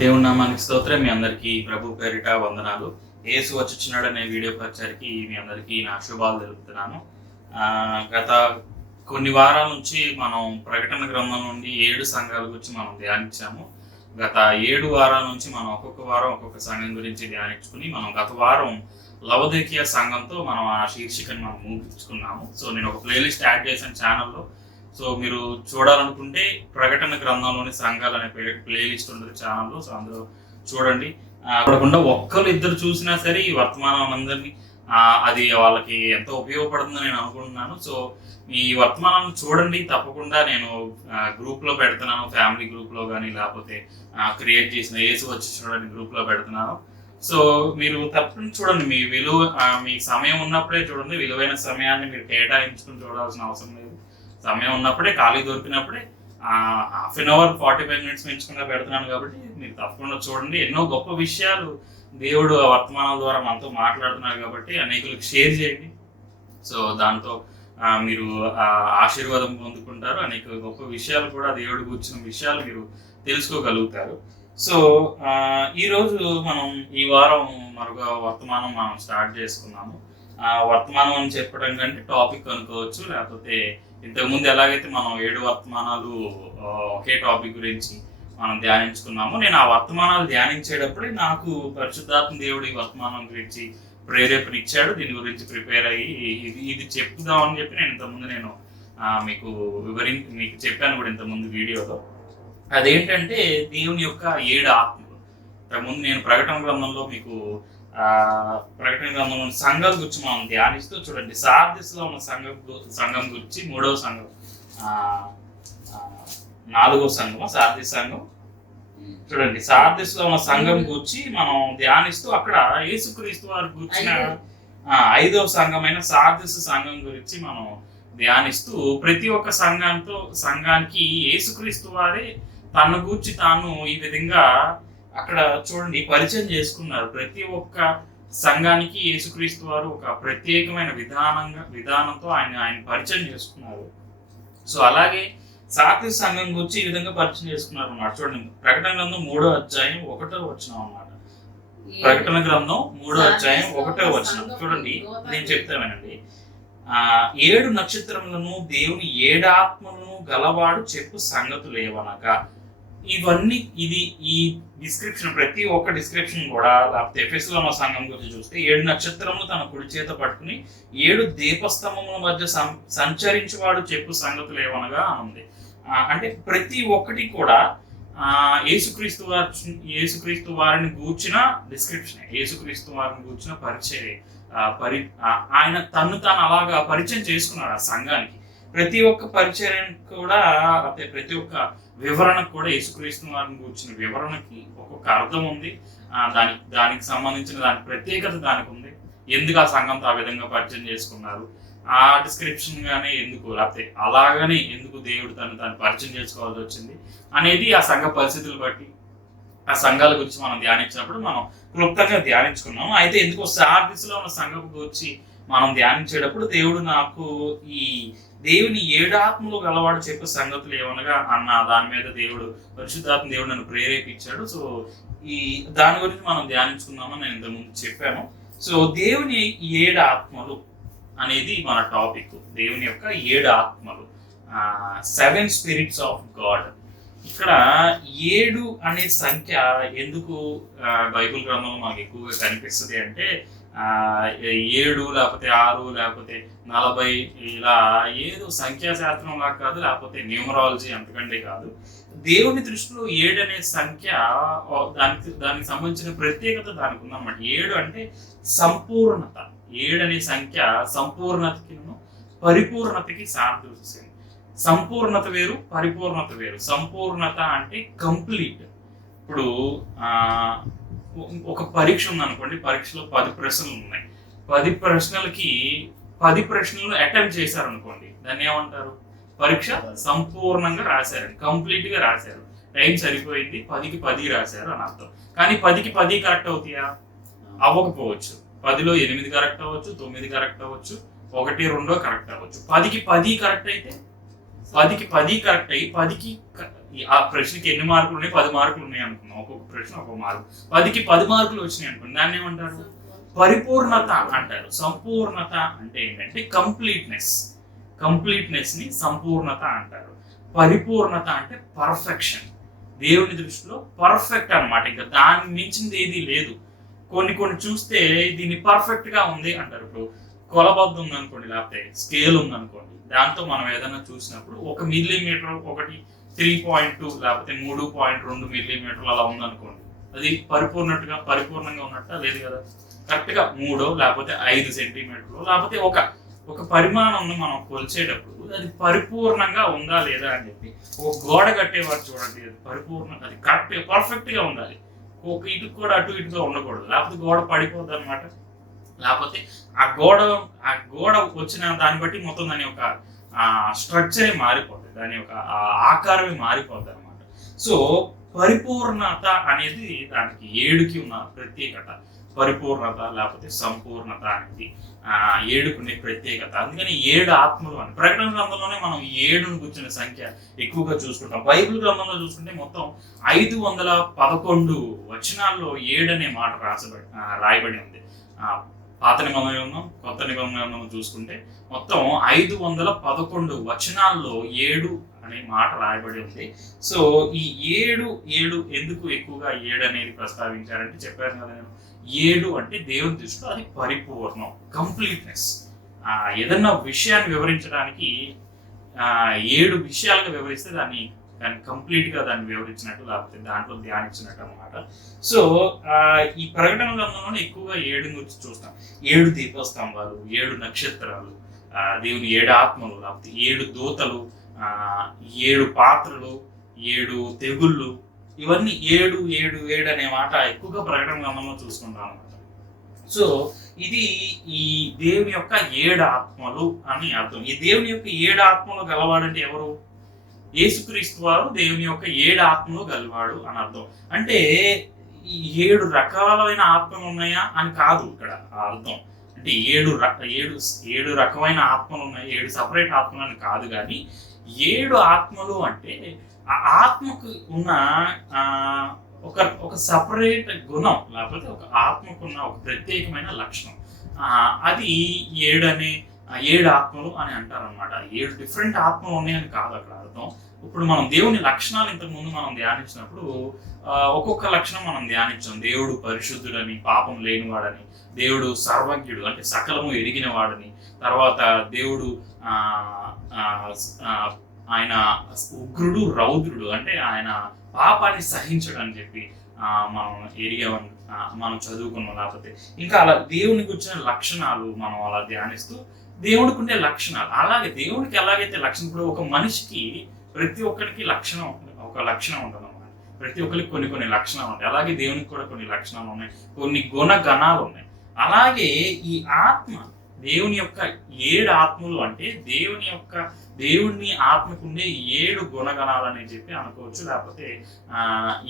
దేవుని నామానికి స్తోత్రం. మీ అందరికీ ప్రభు పేరిట వందనాలు. యేసు వచ్చుచున్నాడు అనే వీడియో పరిచయకి మీ అందరికీ నా శుభాలు తెలుపుతున్నాను. గత కొన్ని వారాల నుంచి మనం ప్రకటన గ్రంథం నుండి 7 సంఘాల గురించి మనం ధ్యానించాము. గత 7 వారాల నుంచి మనం ఒక్కొక్క వారం ఒక్కొక్క సంఘం గురించి ధ్యానించుకుని మనం గత వారం లవోదికీయ సంఘంతో మనం ఆ శీర్షికని మనం ముగించుకున్నాము. సో నేను ఒక ప్లేలిస్ట్ యాడ్ చేశాను ఛానల్లో. సో మీరు చూడాలనుకుంటే ప్రకటన గ్రంథంలోని సంఘాలు అనే ప్లేలిస్ట్ ఉంటుంది ఛానల్లో. సో అందులో చూడండి. కాకుండా ఒక్కరు ఇద్దరు చూసినా సరే ఈ వర్తమానం అందరినీ అది వాళ్ళకి ఎంతో ఉపయోగపడుతుందని నేను అనుకుంటున్నాను. సో ఈ వర్తమానాన్ని చూడండి తప్పకుండా. నేను గ్రూప్లో పెడుతున్నాను, ఫ్యామిలీ గ్రూప్లో కానీ లేకపోతే క్రియేట్ చేసిన యేసు వచ్చి చూడండి గ్రూప్లో పెడుతున్నాను. సో మీరు తప్పని చూడండి. మీ సమయం ఉన్నప్పుడే చూడండి. విలువైన సమయాన్ని మీరు కేటాయించుకుని చూడాల్సిన అవసరం లేదు. సమయం ఉన్నప్పుడే, ఖాళీ దొరికినప్పుడే ½ an hour 45 minutes పెంచకుండా పెడుతున్నాను కాబట్టి మీరు తప్పకుండా చూడండి. ఎన్నో గొప్ప విషయాలు దేవుడు వర్తమానాల ద్వారా మనతో మాట్లాడుతున్నారు కాబట్టి అనేకులకు షేర్ చేయండి. సో దాంతో మీరు ఆశీర్వాదం పొందుకుంటారు. అనేక గొప్ప విషయాలు కూడా దేవుడు కూర్చున్న విషయాలు మీరు తెలుసుకోగలుగుతారు. సో ఈరోజు మనం ఈ వారం మరొక వర్తమానం మనం స్టార్ట్ చేసుకున్నాము. వర్తమానం అని చెప్పడం కంటే టాపిక్ అనుకోవచ్చు. లేకపోతే ఇంతకుముందు ఎలాగైతే మనం 7 వర్తమానాలు ఒకే టాపిక్ గురించి మనం ధ్యానించుకున్నాము. నేను ఆ వర్తమానాలు ధ్యానించేటప్పుడే నాకు పరిశుద్ధాత్మ దేవుడు ఈ వర్తమానం గురించి ప్రేరేపణ ఇచ్చాడు. దీని గురించి ప్రిపేర్ అయ్యి ఇది చెప్దామని చెప్పి నేను ఇంతకుముందు మీకు చెప్పాను కూడా ఇంతకుముందు వీడియోలో. అదేంటంటే దేవుని యొక్క 7 ఆత్మలు. ఇంతకుముందు నేను ప్రకటన గ్రంథంలో ప్రకటన గ్రంథంలోని సంఘాల గురించి మనం ధ్యానిస్తూ చూడండి. సార్దిస్లో ఉన్న సంఘం గురించి 3వ సంఘం 4వ సంఘం సార్దిస్ సంఘం చూడండి. సార్దిస్లో ఉన్న సంఘం గురించి మనం ధ్యానిస్తూ అక్కడ యేసుక్రీస్తు వారు కూర్చిన 5వ సంఘమైన సార్దిస్ సంఘం గురించి మనం ధ్యానిస్తూ ప్రతి ఒక్క సంఘానికి యేసుక్రీస్తు వారే తన గూర్చి తాను ఈ విధంగా అక్కడ చూడండి పరిచయం చేసుకున్నారు. ప్రతి ఒక్క సంఘానికి యేసుక్రీస్తు వారు ఒక ప్రత్యేకమైన విధానంతో ఆయన పరిచయం చేసుకున్నారు. సో అలాగే సార్దిస్ సంఘం గురించి ఈ విధంగా పరిచయం చేసుకున్నారు అన్నమాట. చూడండి, ప్రకటన గ్రంథం 3వ అధ్యాయం 1వ వచనం అన్నమాట. ప్రకటన గ్రంథం 3వ అధ్యాయం 1వ వచనం చూడండి. నేను చెప్తానండి. 7 నక్షత్రములను దేవుని 7 ఆత్మలను గలవాడు చెప్పు సంగతులు ఏవనగా. ఇవన్నీ ఈ డిస్క్రిప్షన్, ప్రతి ఒక్క డిస్క్రిప్షన్ కూడా లేకపోతే ఎఫెసులో ఉన్న సంఘం గురించి చూస్తే 7 నక్షత్రములు తన కుడి చేత పట్టుకుని 7 దీపస్తంభముల మధ్య సంచరించేవాడు చెప్పు సంగతులు ఏమనగా ఉంది. అంటే ప్రతి ఒక్కటి కూడా యేసుక్రీస్తు వారిని గూర్చిన డిస్క్రిప్షన్, యేసుక్రీస్తు వారిని గూర్చిన పరిచయం. ఆయన తాను అలాగా పరిచయం చేసుకున్నాడు ఆ సంఘానికి. ప్రతి ఒక్క పరిచయం కూడా లేకపోతే ప్రతి ఒక్క వివరణకు కూడా యేసుక్రీస్తు వారిని కూర్చున్న వివరణకి ఒక్కొక్క అర్థం ఉంది. దానికి సంబంధించిన దాని ప్రత్యేకత దానికి ఉంది. ఎందుకు ఆ సంఘంతో ఆ విధంగా పరిచయం చేసుకున్నారు, ఆ డిస్క్రిప్షన్ గానే ఎందుకు, లేకపోతే అలాగనే ఎందుకు దేవుడు తను పరిచయం చేసుకోవాల్సి వచ్చింది అనేది ఆ సంఘ పరిస్థితులు బట్టి ఆ సంఘాల గురించి మనం ధ్యానించినప్పుడు మనం క్లుప్తంగా ధ్యానించుకున్నాము. అయితే ఎందుకో సార్దిస్లో ఉన్న సంఘం గురించి మనం ధ్యానించేటప్పుడు దేవుడు నాకు ఈ దేవుని 7 ఆత్మలు గలవాడు చెప్పే సంగతులు ఏమనగా అన్న దాని మీద పరిశుద్ధాత్మ దేవుడు నన్ను ప్రేరేపించాడు. సో దాని గురించి మనం ధ్యానించుకుందామని నేను ఇంతకుముందు చెప్పాను. సో దేవుని 7 ఆత్మలు అనేది మన టాపిక్. దేవుని యొక్క 7 ఆత్మలు, 7 స్పిరిట్స్ ఆఫ్ గాడ్. ఇక్కడ 7 అనే సంఖ్య ఎందుకు బైబిల్ గ్రంథంలో మనకు ఎక్కువగా కనిపిస్తుంది అంటే 7 లేకపోతే 6 లేకపోతే 40 ఇలా ఏదో సంఖ్యాశాస్త్రం లాగా కాదు, లేకపోతే న్యూమరాలజీ అంతకంటే కాదు. దేవుని దృష్టిలో 7 అనే సంఖ్య దానికి సంబంధించిన ప్రత్యేకత దానికి ఉందన్నమాట. 7 అంటే సంపూర్ణత. 7 అనే సంఖ్య సంపూర్ణతకి పరిపూర్ణతకి సాదృశ్యం. సంపూర్ణత వేరు, పరిపూర్ణత వేరు. సంపూర్ణత అంటే కంప్లీట్. ఇప్పుడు ఒక పరీక్ష ఉందనుకోండి, పరీక్షలో 10 ప్రశ్నలు ఉన్నాయి. 10 ప్రశ్నలకి 10 ప్రశ్నలు అటెంప్ట్ చేశారనుకోండి, దాన్ని ఏమంటారు? పరీక్ష సంపూర్ణంగా రాశారు, కంప్లీట్ గా రాశారు. టైం సరిపోయింది, 10కి 10 రాశారు అని అర్థం. కానీ 10కి 10 కరెక్ట్ అవుతాయా? అవ్వకపోవచ్చు. 10లో 8 కరెక్ట్ అవ్వచ్చు, 9 కరెక్ట్ అవ్వచ్చు, 1, 2 కరెక్ట్ అవ్వచ్చు. 10కి 10 కరెక్ట్ అయితే 10కి 10 కరెక్ట్ అయ్యి 10కి ఆ ప్రశ్నకి ఎన్ని మార్కులు ఉన్నాయి? 10 మార్కులు ఉన్నాయి అనుకున్నాం. ఒక్కొక్క ప్రశ్న ఒక్కొక్క మార్కు. 10కి 10 మార్కులు వచ్చినాయి అనుకోండి, దాన్ని ఏమంటారు? పరిపూర్ణత అంటారు. సంపూర్ణత అంటే ఏంటంటే కంప్లీట్నెస్ ని సంపూర్ణత అంటారు. పరిపూర్ణత అంటే పర్ఫెక్షన్. దేవుని దృష్టిలో పర్ఫెక్ట్ అన్నమాట. ఇంకా దాన్ని మించింది ఏది లేదు. కొన్ని చూస్తే దీన్ని పర్ఫెక్ట్ గా ఉంది అంటారు. ఇప్పుడు కొలబద్ద ఉందనుకోండి, లేకపోతే స్కేల్ ఉందనుకోండి, దాంతో మనం ఏదైనా చూసినప్పుడు 1 మిల్లీమీటర్, ఒకటి 3.2 లేకపోతే 3.2 మిల్లీమీటర్లు అలా ఉందనుకోండి, అది పరిపూర్ణంగా ఉన్నట్ట లేదు కదా. కరెక్ట్ గా 3 లేకపోతే 5 సెంటీమీటర్లు లేకపోతే ఒక పరిమాణం మనం కొలిచేటప్పుడు అది పరిపూర్ణంగా ఉందా లేదా అని చెప్పి, ఒక గోడ కట్టేవారు చూడండి, అది కరెక్ట్ పర్ఫెక్ట్ గా ఉండాలి. ఒక ఇటుకు కూడా అటు ఇటుగా ఉండకూడదు, లేకపోతే గోడ పడిపోద్ది అనమాట. లేకపోతే ఆ గోడ వచ్చిన దాన్ని బట్టి మొత్తం దాని యొక్క స్ట్రక్చరే మారిపోతుంది, దాని యొక్క ఆకారమే మారిపోద్ది అనమాట. సో పరిపూర్ణత అనేది దానికి 7కి ఉన్న ప్రత్యేకత. పరిపూర్ణత లేకపోతే సంపూర్ణత అనేది 7కు ప్రత్యేకత. అందుకని 7 ఆత్మలు అని ప్రకటన గ్రంథంలోనే మనం 7ను గుర్చిన సంఖ్య ఎక్కువగా చూసుకుంటాం. బైబిల్ గ్రంథంలో చూసుకుంటే మొత్తం 511 వచనాల్లో 7 అనే మాట రాయబడి ఉంది. పాత నిబంధన కొత్త నిబంధన చూసుకుంటే మొత్తం 511 వచనాల్లో 7 అనే మాట రాయబడి ఉంది. సో ఈ 7 ఎందుకు ఎక్కువగా 7 అనేది ప్రస్తావించారంటే, చెప్పాను కదా నేను, 7 అంటే దేవుని దృష్టిలో అది పరిపూర్ణం, కంప్లీట్నెస్. ఏదన్నా విషయాన్ని వివరించడానికి 7 విషయాలుగా వివరిస్తే దాన్ని కంప్లీట్ గా దాన్ని వివరించినట్టు, లేకపోతే దాంట్లో ధ్యానించినట్టు అనమాట. సో ఈ ప్రకటన గ్రంథంలో ఎక్కువగా 7 గురించి చూస్తాం. 7 దీపస్తంభాలు, 7 నక్షత్రాలు, దేవుని 7 ఆత్మలు, లేకపోతే 7 దూతలు, 7 పాత్రలు, 7 తెగుళ్ళు, ఇవన్నీ 7 అనే మాట ఎక్కువగా ప్రకటన గ్రంథంలో చూసుకుంటాం అనమాట. సో ఇది ఈ దేవుని యొక్క 7 ఆత్మలు అని అర్థం. ఈ దేవుని యొక్క 7 ఆత్మలు గలవాడంటే ఎవరు? యేసుక్రీస్తు వారు దేవుని యొక్క 7 ఆత్మలు గలవాడు అని అర్థం. అంటే ఈ 7 రకాలైన ఆత్మలు ఉన్నాయా అని కాదు ఇక్కడ అర్థం. అంటే 7 రకమైన ఆత్మలు ఉన్నాయి, 7 సపరేట్ ఆత్మలు అని కాదు. కానీ 7 ఆత్మలు అంటే ఆ ఆత్మకు ఉన్న ఒక సపరేట్ గుణం, లేకపోతే ఒక ఆత్మకు ఉన్న ఒక ప్రత్యేకమైన లక్షణం. అది 7 ఆత్మలు అని అంటారు అనమాట. 7 డిఫరెంట్ ఆత్మలు ఉన్నాయని కాదు అక్కడ అర్థం. ఇప్పుడు మనం దేవుని లక్షణాలు ఇంతకుముందు మనం ధ్యానించినప్పుడు ఒక్కొక్క లక్షణం మనం ధ్యానించాం. దేవుడు పరిశుద్ధుడని, పాపం లేనివాడని, దేవుడు సర్వజ్ఞుడు అంటే సకలము ఎరిగిన వాడని, తర్వాత దేవుడు ఆయన ఉగ్రుడు రౌద్రుడు అంటే ఆయన పాపాన్ని సహించడు అని చెప్పి మనం చదువుకున్నాం. లేకపోతే ఇంకా అలా దేవునికి వచ్చిన లక్షణాలు మనం అలా ధ్యానిస్తూ దేవుడికి ఉండే లక్షణాలు, అలాగే దేవుడికి ఎలాగైతే లక్షణం, ఇప్పుడు ఒక మనిషికి ప్రతి ఒక్కరికి ఒక లక్షణం ఉంటుంది అన్నమాట. ప్రతి ఒక్కరికి కొన్ని లక్షణాలు ఉంటాయి. అలాగే దేవునికి కూడా కొన్ని లక్షణాలు ఉన్నాయి, కొన్ని గుణగణాలు ఉన్నాయి. అలాగే ఈ ఆత్మ, దేవుని యొక్క 7 ఆత్మలు అంటే దేవుని ఆత్మకు ఉండే 7 గుణగణాలు అని చెప్పి అనుకోవచ్చు. లేకపోతే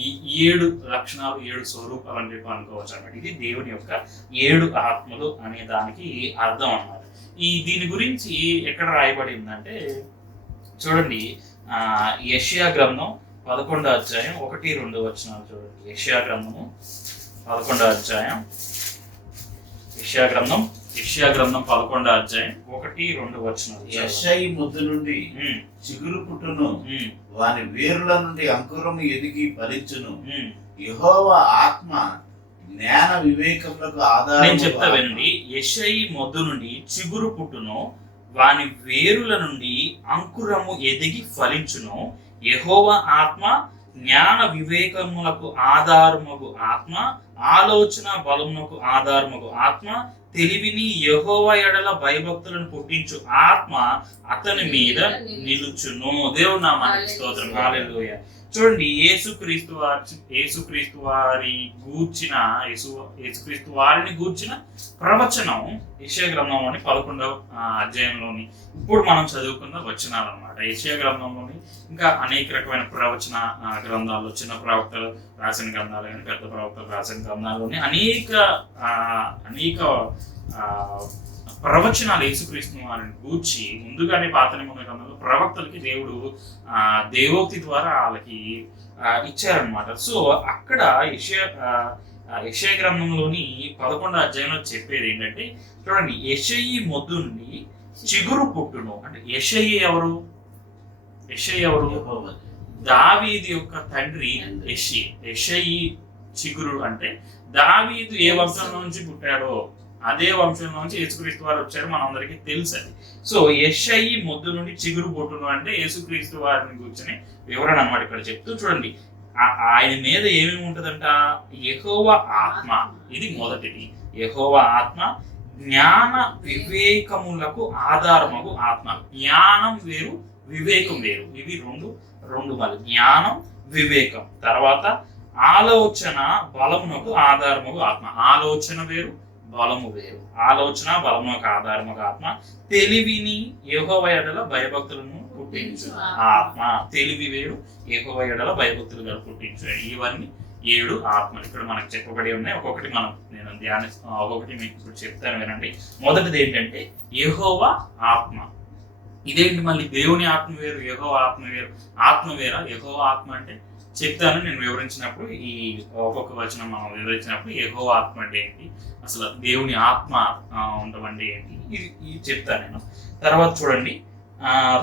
ఈ 7 లక్షణాలు, 7 స్వరూపాలు అని చెప్పి అనుకోవచ్చు అన్నమాట. ఇది దేవుని యొక్క 7 ఆత్మలు అనే దానికి అర్థం అన్నమాట. దీని గురించి ఎక్కడ రాయబడి ఉందంటే చూడండి, యెషయా గ్రంథం 11వ అధ్యాయం 1-2 వచనాలు చూడండి. యెషయా గ్రంథం 11వ అధ్యాయం 1-2 వచనాలు. యెషయి మొద్దు నుండి చిగురు పుట్టును, వాని వేరుల నుండి అంకురము ఎదిగి ఫలించును. యెహోవా ఆత్మ జ్ఞాన వివేకములకు ఆధారం. నేను చెప్తా వినండి. యెషయి మొద్దు నుండి చిగురు పుట్టును, వాని వేరుల నుండి అంకురము ఎదిగి ఫలించును. యెహోవా ఆత్మ జ్ఞాన వివేకములకు ఆధారముగు ఆత్మ, ఆలోచన బలమునకు ఆధారముగు ఆత్మ, తెలివిని యెహోవా ఎడల భయభక్తులను పుట్టించు ఆత్మ అతని మీద నిలుచును. దేవుని నామానికి స్తోత్రం. హల్లెలూయా. చూడండి, యేసుక్రీస్తు వారిని గూర్చిన ప్రవచనం యెషయా గ్రంథంలోని 11వ అధ్యాయంలోని ఇప్పుడు మనం చదువుకున్న వచనాలు అన్నమాట. యెషయా గ్రంథంలోని ఇంకా అనేక రకమైన ప్రవచన గ్రంథాలు, చిన్న ప్రవక్తలు రాసిన గ్రంథాలు కానీ పెద్ద ప్రవక్తలు రాసిన గ్రంథాల్లోని అనేక ప్రవచనాలు యేసుక్రీస్తు వారిని గూర్చి ముందుగానే పాత నిబంధన గ్రంథంలో ప్రవక్తలకి దేవుడు దేవోక్తి ద్వారా వాళ్ళకి ఇచ్చారనమాట. సో అక్కడ యెషయా గ్రంథంలోని 11వ అధ్యాయంలో చెప్పేది ఏంటంటే, చూడండి, యెషయి మొద్దు నుండి చిగురు పుట్టును. అంటే యెషయి ఎవరు? దావీదు యొక్క తండ్రి యెషయి చిగురు అంటే దావీదు ఏ వంశంలో నుంచి పుట్టాడో అదే వంశంలో నుంచి యేసుక్రీస్తు వారు వచ్చారు, మనందరికీ తెలుసు అది. సో యెషయి మొద్దు నుండి చిగురు పుట్టును అంటే యేసుక్రీస్తు వారిని కూర్చొని వివరణ అన్నమాట ఇక్కడ చెప్తూ. చూడండి, ఆయన మీద ఏమేమి ఉంటదంట? యెహోవా ఆత్మ, ఇది మొదటిది. యెహోవా ఆత్మ జ్ఞాన వివేకములకు ఆధారమగు ఆత్మ. జ్ఞానం వేరు, వివేకం వేరు. ఇవి రెండు మళ్ళీ జ్ఞానం వివేకం. తర్వాత ఆలోచన బలమునకు ఆధారమగు ఆత్మ. ఆలోచన వేరు, బలము వేరు. ఆలోచన బలమునకు ఆధారమగు ఆత్మ. తెలివిని యెహోవా యెడల భయభక్తులను పుట్టించు ఆత్మ. తెలివి వేరు, యెహోవా యెడల భయభక్తులు పుట్టించు. ఇవన్నీ 7 ఆత్మలు ఇక్కడ మనకు చెప్పబడి ఉన్నాయి. ఒక్కొక్కటి నేను ఒక్కొక్కటి మీకు ఇప్పుడు చెప్తాను వినండి. మొదటిది ఏంటంటే యెహోవా ఆత్మ. ఇదేంటి మళ్ళీ? దేవుని ఆత్మ వేరు, యెహోవా ఆత్మ వేరు. ఆత్మ వేరా? యెహోవా ఆత్మ అంటే చెప్తాను నేను వివరించినప్పుడు. ఈ ఒక్కొక్క వచనం మనం వివరించినప్పుడు యెహోవా ఆత్మ అంటే ఏంటి, అసలు దేవుని ఆత్మ ఉండవండి ఏంటి, ఇది చెప్తాను నేను. తర్వాత చూడండి,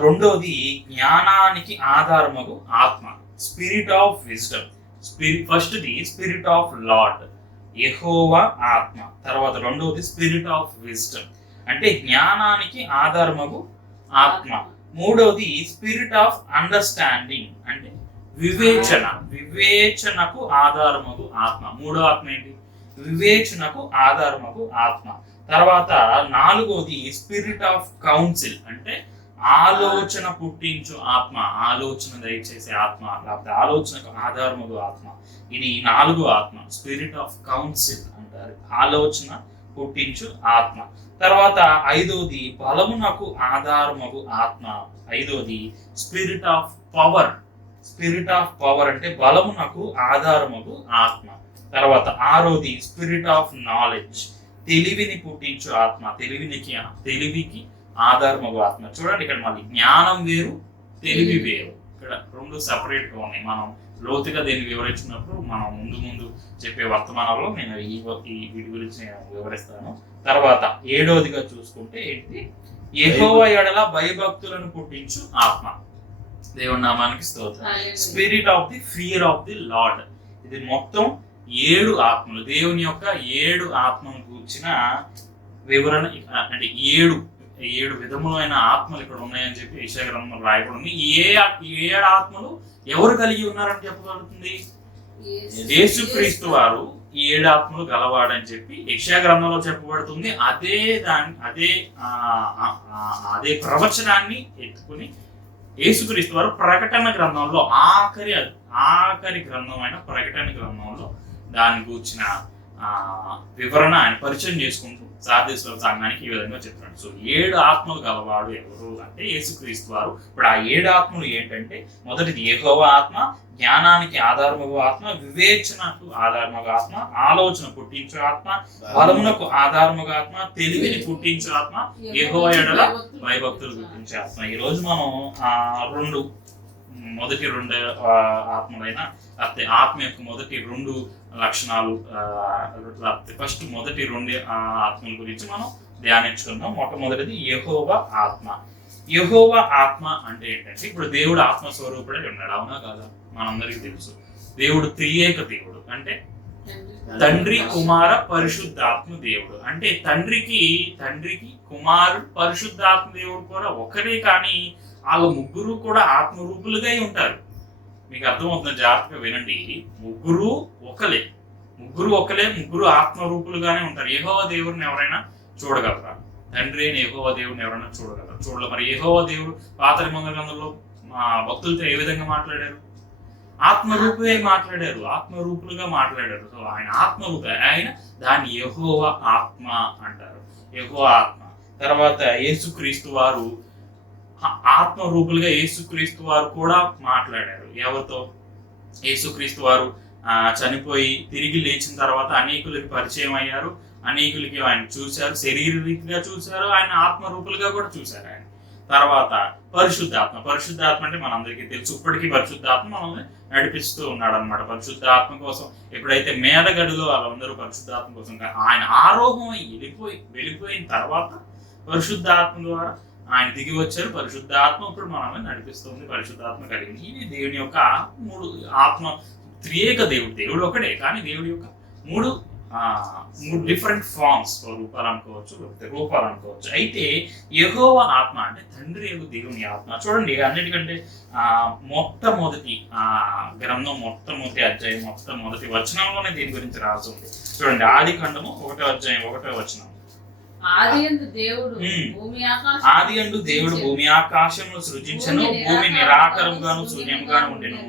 రెండోది జ్ఞానానికి ఆధారమగు ఆత్మ, స్పిరిట్ ఆఫ్ విజ్డమ్. ఫస్ట్ది స్పిరిట్ ఆఫ్ లార్డ్, యెహోవా ఆత్మ. తర్వాత రెండవది స్పిరిట్ ఆఫ్ విజ్డమ్ అంటే జ్ఞానానికి ఆధారమగు ఆత్మ. మూడవది స్పిరిట్ ఆఫ్ అండర్స్టాండింగ్ అంటే వివేచనకు ఆధారమగు ఆత్మ. మూడో ఆత్మ ఏంటి? వివేచనకు ఆధారమగు ఆత్మ. తర్వాత నాలుగోది స్పిరిట్ ఆఫ్ కౌన్సిల్ అంటే ఆలోచన పుట్టించు ఆత్మ, ఆలోచన దయచేసే ఆత్మ, లేకపోతే ఆలోచనకు ఆధారమగు ఆత్మ. ఇది 4వ ఆత్మ, స్పిరిట్ ఆఫ్ కౌన్సిల్ అంటారు, ఆలోచన పుట్టించు ఆత్మ. తర్వాత 5వది బలమునకు ఆధారమగు ఆత్మ. 5వది spirit of power. Spirit of power అంటే బలమునకు ఆధారమగు ఆత్మ. తర్వాత 6వది స్పిరిట్ ఆఫ్ నాలెడ్జ్, తెలివిని పుట్టించు ఆత్మ, తెలివికి ఆధారమగు ఆత్మ. చూడండి, ఇక్కడ మళ్ళీ జ్ఞానం వేరు, తెలివి వేరు. ఇక్కడ 2 సెపరేట్ గా ఉన్నాయి. మనం లోతుగా దీన్ని వివరించినప్పుడు మనం ముందు చెప్పే వర్తమానంలో నేను ఈ వీటి గురించి నేను వివరిస్తాను. తర్వాత 7వదిగా చూసుకుంటే ఏంటి? యెహోవా యెడల భయభక్తులను పుట్టించు ఆత్మ. దేవుని నామానికి స్తోత్రం. Spirit of the fear of the lord. ఇది మొత్తం 7 ఆత్మలు. దేవుని యొక్క 7 ఆత్మను కూర్చిన వివరణ. అంటే 7 విధములైన ఆత్మలు ఇక్కడ ఉన్నాయని చెప్పి యెషయా గ్రంథంలో రాయబడింది. ఏ 7 ఆత్మలు ఎవరు కలిగి ఉన్నారని చెప్పబడుతుంది? యేసుక్రీస్తు వారు 7 ఆత్మలు గలవాడని చెప్పి యెషయా గ్రంథంలో చెప్పబడుతుంది. అదే ప్రవచనాన్ని ఎత్తుకుని యేసుక్రీస్తు వారు ప్రకటన గ్రంథంలో ఆఖరి గ్రంథమైన ప్రకటన గ్రంథంలో దాని కూర్చిన వివరణ ఆయన పరిచయం చేసుకుంటూ సార్దీసుల సంఘానికి ఈ విధంగా చెప్తున్నాడు. సో 7 ఆత్మలు గలవాడు ఎవరు అంటే యేసుక్రీస్తు వారు. ఇప్పుడు ఆ 7 ఆత్మలు ఏంటంటే, మొదటిది యెహోవా ఆత్మ, జ్ఞానానికి ఆధారమగు ఆత్మ, వివేచనకు ఆధారమగు ఆత్మ, ఆలోచన పుట్టించు ఆత్మ, బలమునకు ఆధారమగు ఆత్మ, తెలివిని పుట్టించు ఆత్మ, యెహోవా యెడల భయభక్తులు పుట్టించే ఆత్మ. ఈ రోజు మనం మొదటి 2 ఆత్మలైన ఆత్మ యొక్క మొదటి 2 లక్షణాలు, ఫస్ట్ మొదటి 2 ఆత్మల గురించి మనం ధ్యానించుకుందాం. మొట్టమొదటిది యెహోవా ఆత్మ. యెహోవా ఆత్మ అంటే ఏంటంటే, ఇప్పుడు దేవుడు ఆత్మస్వరూపుడే ఉన్నాడు, అవునా కాదా? మనందరికీ తెలుసు. దేవుడు త్రియేక దేవుడు అంటే తండ్రి, కుమార, పరిశుద్ధాత్మ దేవుడు. అంటే తండ్రికి కుమారుడు, పరిశుద్ధాత్మ దేవుడు కూడా ఒకరే. కానీ వాళ్ళ ముగ్గురు కూడా ఆత్మరూపులుగా ఉంటారు. మీకు అర్థమవుతుంది, జాగ్రత్తగా వినండి. ముగ్గురు ఒకలే, ముగ్గురు ఆత్మరూపులుగానే ఉంటారు. యెహోవా దేవుడిని ఎవరైనా చూడగలరా? తండ్రి అయిన యెహోవా దేవుడిని ఎవరైనా చూడగలరా? చూడలేదు. మరి యెహోవా దేవుడు పాత నిబంధన గ్రంథంలో భక్తులతో ఏ విధంగా మాట్లాడారు? ఆత్మరూపులుగా మాట్లాడారు. సో ఆయన ఆత్మరూప, ఆయన దాన్ని యెహోవా ఆత్మ అంటారు, యెహోవా ఆత్మ. తర్వాత యేసుక్రీస్తు వారు ఆత్మరూపులుగా యేసుక్రీస్తు వారు కూడా మాట్లాడారు. ఎవరితో? యేసుక్రీస్తు వారు చనిపోయి తిరిగి లేచిన తర్వాత అనేకులకి పరిచయం అయ్యారు, అనేకులకి ఆయన చూశారు, శరీరరీతిగా చూశారు, ఆయన ఆత్మరూపులుగా కూడా చూశారు ఆయన. తర్వాత పరిశుద్ధాత్మ అంటే మనందరికీ తెలుసు, ఇప్పటికీ పరిశుద్ధాత్మ మనల్ని నడిపిస్తూ ఉన్నాడు అనమాట. పరిశుద్ధాత్మ కోసం ఎప్పుడైతే మేడగడిలో వాళ్ళందరూ పరిశుద్ధాత్మ కోసం ఆయన ఆరోహం వెళ్ళిపోయిన తర్వాత పరిశుద్ధాత్మ ద్వారా ఆయన దిగి వచ్చారు. పరిశుద్ధాత్మ ఇప్పుడు మనల్ని నడిపిస్తుంది, పరిశుద్ధాత్మ కలిగింది. ఇది దేవుని యొక్క 3 ఆత్మ, త్రియేక దేవుడు ఒకడే, కానీ దేవుడి యొక్క 3 డిఫరెంట్ ఫార్మ్స్, రూపాలు అనుకోవచ్చు. అయితే యెహోవా ఆత్మ అంటే తండ్రి యొక్క దేవుని ఆత్మ. చూడండి, అన్నిటికంటే మొట్టమొదటి గ్రంథం మొట్టమొదటి అధ్యాయం మొట్టమొదటి వచనంలోనే దీని గురించి రాసి ఉంది. చూడండి, ఆదికాండము 1వ అధ్యాయం 1వ వచనం. ఆదియందు దేవుడు భూమి ఆకాశమును సృజించెను, భూమి నిరాకారముగాను శూన్యముగాను ఉండెను,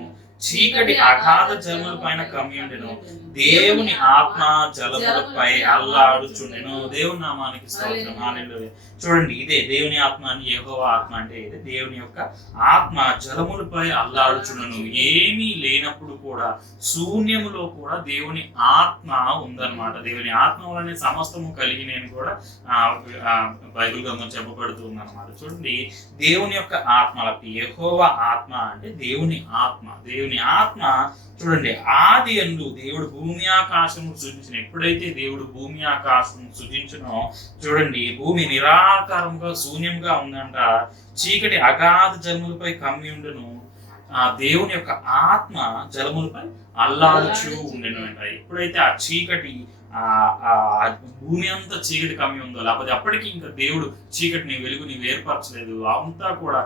చీకటి అగాధ జలముల పైన కమ్మి ఉండెను, దేవుని ఆత్మ జలములపై అల్లాడుచుండెను. దేవుని నామానికి స్తోత్రం, హల్లెలూయా. చూడండి, ఇదే దేవుని ఆత్మ అని, యెహోవా ఆత్మ అంటే ఇదే దేవుని యొక్క ఆత్మ జలములపై అల్లాడుచుండెను. ఏమీ లేనప్పుడు కూడా, శూన్యములో కూడా దేవుని ఆత్మ ఉందన్నమాట. దేవుని ఆత్మ వలనే సమస్తము కలిగినని కూడా బైబిల్ గ్రంథం చెప్పబడుతూ ఉందన్నమాట. చూడండి, దేవుని యొక్క ఆత్మ, యెహోవా ఆత్మ అంటే దేవుని ఆత్మ. చూడండి, ఆది అందు దేవుడు భూమి ఆకాశము సృజించిన, ఎప్పుడైతే దేవుడు భూమి ఆకాశం సృజించనో, చూడండి, భూమి నిరాకారంగా శూన్యంగా ఉందంట, చీకటి అగాధ జలములపై కమ్మి ఉండెను, దేవుని యొక్క ఆత్మ జలములపై అల్లాడుచూ ఉండెను అంట. ఎప్పుడైతే ఆ చీకటి భూమి అంతా చీకటి కమ్మి ఉందో, లేకపోతే అప్పటికి ఇంకా దేవుడు చీకటిని వెలుగుని వేర్పరచలేదు, అంతా కూడా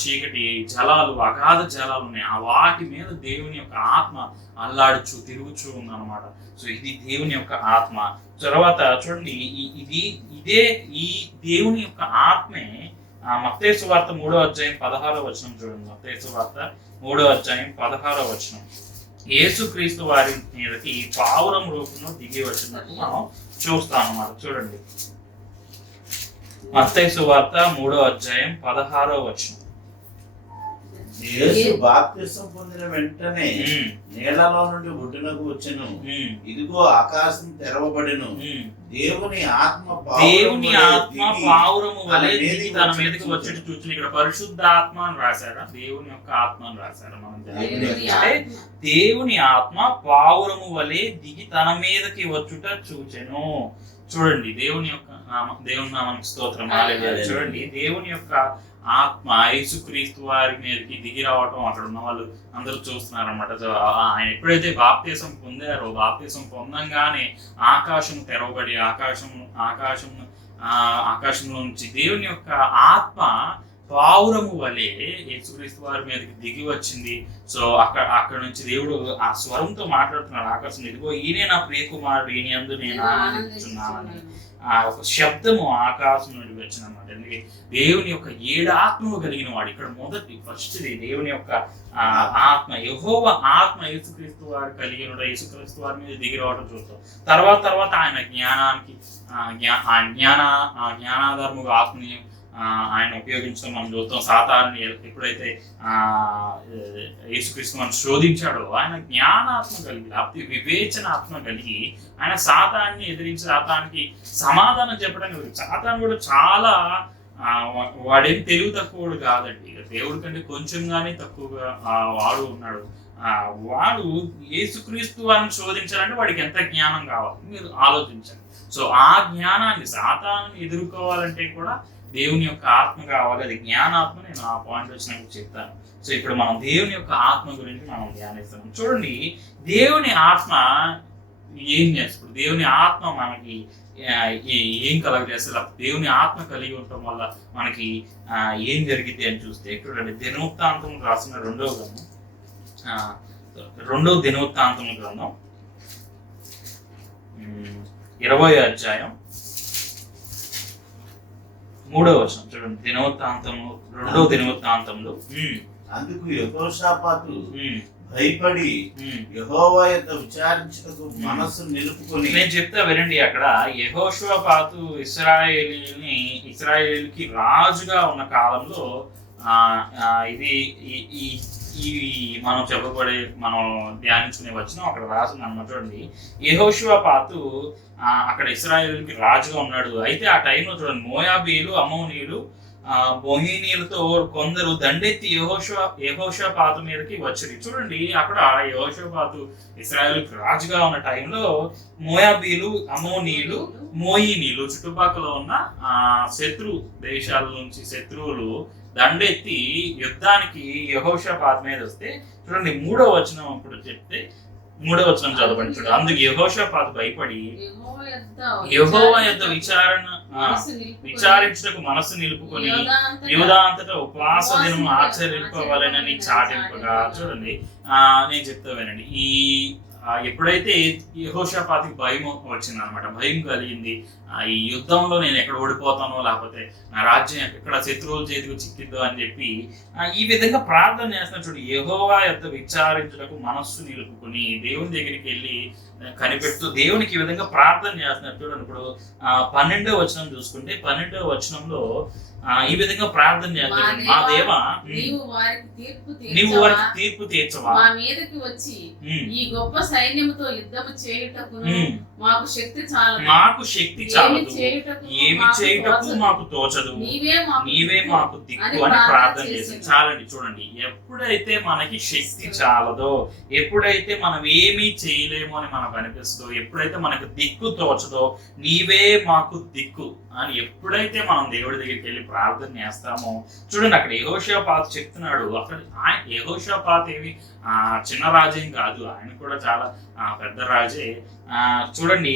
చీకటి జలాలు, అగాధ జలాలు ఉన్నాయి, వాటి మీద దేవుని యొక్క ఆత్మ అల్లాడుచూ తిరుగుచూ ఉందన్నమాట. సో ఇది దేవుని యొక్క ఆత్మ. తర్వాత చూడండి, ఈ దేవుని యొక్క ఆత్మే మత్తయి సువార్త 3వ అధ్యాయం 16వ వచనం చూడండి. మత్తయి సువార్త 3వ అధ్యాయం 16వ వచనం. యేసుక్రీస్తు వారి మీదకి పావురం రూపంలో దిగి వచ్చినట్టు మనం చూస్తాం అన్నమాట. చూడండి, మత్తయి సువార్త 3వ అధ్యాయం 16వ వచనం. యేసు బాప్తిసం పొందిన వెంటనే నేలలో నుండి ఒడ్డునకు వచ్చెను, ఇదిగో ఆకాశం తెరవబడెను, దేవుని ఆత్మ పావురము వలె దిగి తన మీదకి వచ్చేట్టు చూచిన. ఇక్కడ పరిశుద్ధాత్మ అని రాశారా, దేవుని యొక్క ఆత్మ అని రాశారా? మనం అంటే దేవుని ఆత్మ పావురము వలె దిగి తన మీదకి వచ్చుట చూచెను. చూడండి, దేవుని నామానికి స్తోత్రం, హల్లెలూయా. చూడండి, దేవుని యొక్క ఆత్మ యేసుక్రీస్తు వారి మీదకి దిగి రావటం అక్కడ ఉన్న వాళ్ళు అందరూ చూస్తున్నారు అనమాట. ఆయన ఎప్పుడైతే బాప్తిసం పొందారో, బాప్తిసం పొందంగానే ఆకాశం తెరవబడి ఆకాశంలో నుంచి దేవుని యొక్క ఆత్మ పావురము వలె యేసుక్రీస్తు వారి మీదకి దిగి వచ్చింది. సో అక్కడ నుంచి దేవుడు ఆ స్వరంతో మాట్లాడుతున్నాడు ఆకాశం, ఇదిగో ఈయనే నా ప్రియకుమారుడు, ఈయన యందు నేను ఆనందించున్నానని ఒక శబ్దము ఆకాశం నుండి వచ్చింది అనమాట. ఎందుకంటే దేవుని యొక్క 7 ఆత్మలు కలిగిన వాడు. ఇక్కడ ఫస్ట్ దేవుని యొక్క ఆత్మ, యెహోవా ఆత్మ యేసుక్రీస్తు వారు కలిగిన, యేసుక్రీస్తు వారి మీద దిగి రావడం చూస్తాం. తర్వాత ఆయన జ్ఞానానికి జ్ఞానాధారముగా ఆత్మని ఆయన ఉపయోగించడం మనం చూస్తాం. సాతాన్ని ఎప్పుడైతే యేసుక్రీస్తు మనం శోధించాడో, ఆయన జ్ఞానాత్మ కలిగి, లేకపోతే వివేచనాత్మ కలిగి ఆయన సాతాన్ని ఎదిరించి సాతానికి సమాధానం చెప్పడానికి. సాతాను కూడా చాలా వాడేం తెలివి తక్కువడు కాదండి, దేవుడి కంటే కొంచెం కానీ తక్కువగా వాడు ఉన్నాడు. వాడు యేసుక్రీస్తు వారిని శోధించాలంటే వాడికి ఎంత జ్ఞానం కావాలి మీరు ఆలోచించండి. సో ఆ జ్ఞానాన్ని, సాతాన్ని ఎదుర్కోవాలంటే కూడా దేవుని యొక్క ఆత్మ కావాలి, అది జ్ఞానాత్మ. నేను ఆ పాయింట్ వచ్చినప్పుడు చెప్తాను. సో ఇప్పుడు మనం దేవుని యొక్క ఆత్మ గురించి మనం ధ్యానిస్తున్నాం. చూడండి, దేవుని ఆత్మ ఏం చేస్తుంది? దేవుని ఆత్మ మనకి ఏం కలగజేస్తుంది? దేవుని ఆత్మ కలిగి ఉండటం వల్ల మనకి ఏం జరిగింది అని చూస్తే, చూడండి, దినవృత్తాంతం రాసిన 2వ దినవృత్తాంతం గ్రంథం 20వ అధ్యాయం 3వ వచనం చూడండి. 2వ దినవృత్తాంతంలో అందుకు యెహోషాపాతు భయపడి యెహోవా యొక్క విచారించుటకు మనస్సు నిలుపుకొని, నేను చెప్తా వినండి. అక్కడ యెహోషాపాతు ఇశ్రాయేలుకి రాజుగా ఉన్న కాలంలో ఇది ఈ మనం చెప్పబడే మనం ధ్యానించుకునే వచనం అక్కడ రాసింది అన్నమాట. చూడండి, యెహోషువపాతు అక్కడ ఇశ్రాయేలుకి రాజుగా ఉన్నాడు. అయితే ఆ టైంలో చూడండి, మోయాబీలు, అమ్మోనీయులు, బొహీనీయులతో కొందరు దండెత్తి యెహోషాపాతు మీదకి వచ్చి. చూడండి, అక్కడ యెహోషాపాతు ఇశ్రాయేలుకి రాజుగా ఉన్న టైంలో మోయాబీలు, అమ్మోనీయులు, మోయినీలు చుట్టుపక్కల ఉన్న శత్రు దేశాల నుంచి శత్రువులు దండెత్తి యుద్ధానికి యెహోషాపాతు మీద వస్తే, చూడండి 3వ వచనం ఇప్పుడు చెప్తే 3వ వచనం చదవండి. చూడండి, అందుకు యెహోషాపాతు భయపడి యెహోవా యొద్ద విచారించుటకు మనస్సు నిలుపుకొని యూదా అంతటా ఉపవాస దినం ఆచరింపవలెనని చాటింపగా. చూడండి, నేను చెప్తా వినండి. ఎప్పుడైతే యెహోషాపాతుకి భయం వచ్చింది అనమాట, భయం కలిగింది, ఈ యుద్ధంలో నేను ఎక్కడ ఓడిపోతానో, లేకపోతే నా రాజ్యం ఎక్కడ శత్రువుల చేతికి చిక్కిద్దో అని చెప్పి ఈ విధంగా ప్రార్థన చేస్తున్నాడు. చూడు, యెహోవా యొద్ద విచారించుటకు మనస్సు నిలుపుకొని దేవుని దగ్గరికి వెళ్ళి కనిపెడుతూ దేవునికి ఈ విధంగా ప్రార్థన చేస్తున్నాడు. చూడండి, ఇప్పుడు 12వ వచనం చూసుకుంటే 12వ వచనంలో ఈ విధంగా ప్రార్థన చేస్తున్నాడు, మా దేవా నీవు వారికి తీర్పు తీర్చవా, మా మీదకి వచ్చి ఈ గొప్ప సైన్యముతో యుద్ధము చేయుటకు మాకు శక్తి చాలదు, ఏమి చేయుటకు మాకు తోచదు, నీవే మాకు దిక్కు అని ప్రార్థన చేసి. చాలండి. చూడండి, ఎప్పుడైతే మనకి శక్తి చాలదో, ఎప్పుడైతే మనం ఏమీ చేయలేమో అని మనకు అనిపిస్తుందో, ఎప్పుడైతే మనకు దిక్కు తోచదో, నీవే మాకు దిక్కు అని ఎప్పుడైతే మనం దేవుడి దగ్గరికి వెళ్ళి ప్రార్థన చేస్తామో, చూడండి అక్కడ యెహోషాపాతు చెప్తున్నాడు. అక్కడ యెహోషాపాతు ఏమి చిన్న రాజేం కాదు, ఆయన కూడా చాలా పెద్ద రాజే. చూడండి,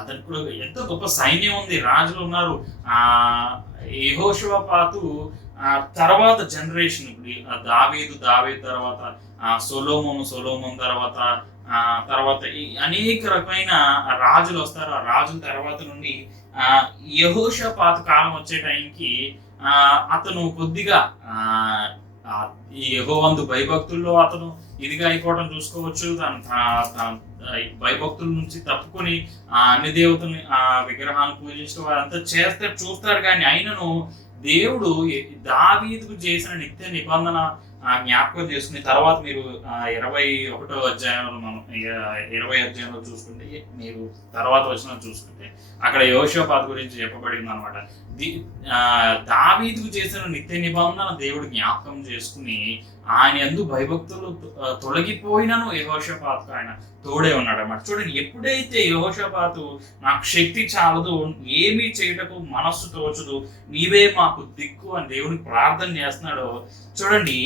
అతనికి కూడా ఎంతో గొప్ప సైన్యం ఉంది, రాజులు ఉన్నారు. యెహోషాపాతు తర్వాత జనరేషన్, ఇప్పుడు దావీదు తర్వాత సొలొమోను తర్వాత అనేక రకమైన రాజులు వస్తారు. ఆ రాజుల తర్వాత నుండి యెహోషాపాతు కాలం వచ్చే టైంకి అతను కొద్దిగా ఈ యెహోవాందు భయభక్తుల్లో అతను ఇదిగా అయిపోవడం చూసుకోవచ్చు. భయభక్తుల నుంచి తప్పుకొని అన్ని దేవతల్ని విగ్రహాలను పూజించడం అదంతా చేస్తే చూస్తారు. కానీ అయినను దేవుడు దావీదుకు చేసిన నిత్య నిబంధన జ్ఞాపకం చేసుకుని తర్వాత మీరు 21వ అధ్యాయంలో మనం 20 అధ్యాయంలో చూసుకుంటే, మీరు తర్వాత వచ్చిన చూసుకుంటే అక్కడ యెహోషాపాతు గురించి చెప్పబడింది అనమాట. దావీదుకు చేసిన నిత్య నిబంధన దేవుడు జ్ఞాపకం చేసుకుని ఆయన యందు భయభక్తులు తొలగిపోయినను యెహోషాపాతుకు ఆయన తోడే ఉన్నాడు అన్నమాట. చూడండి, ఎప్పుడైతే యెహోషాపాతు నాకు శక్తి చాలదు, ఏమీ చేయటకు మనస్సు తోచదు, నీవే మాకు దిక్కు అని దేవునికి ప్రార్థన చేస్తున్నాడో, చూడండి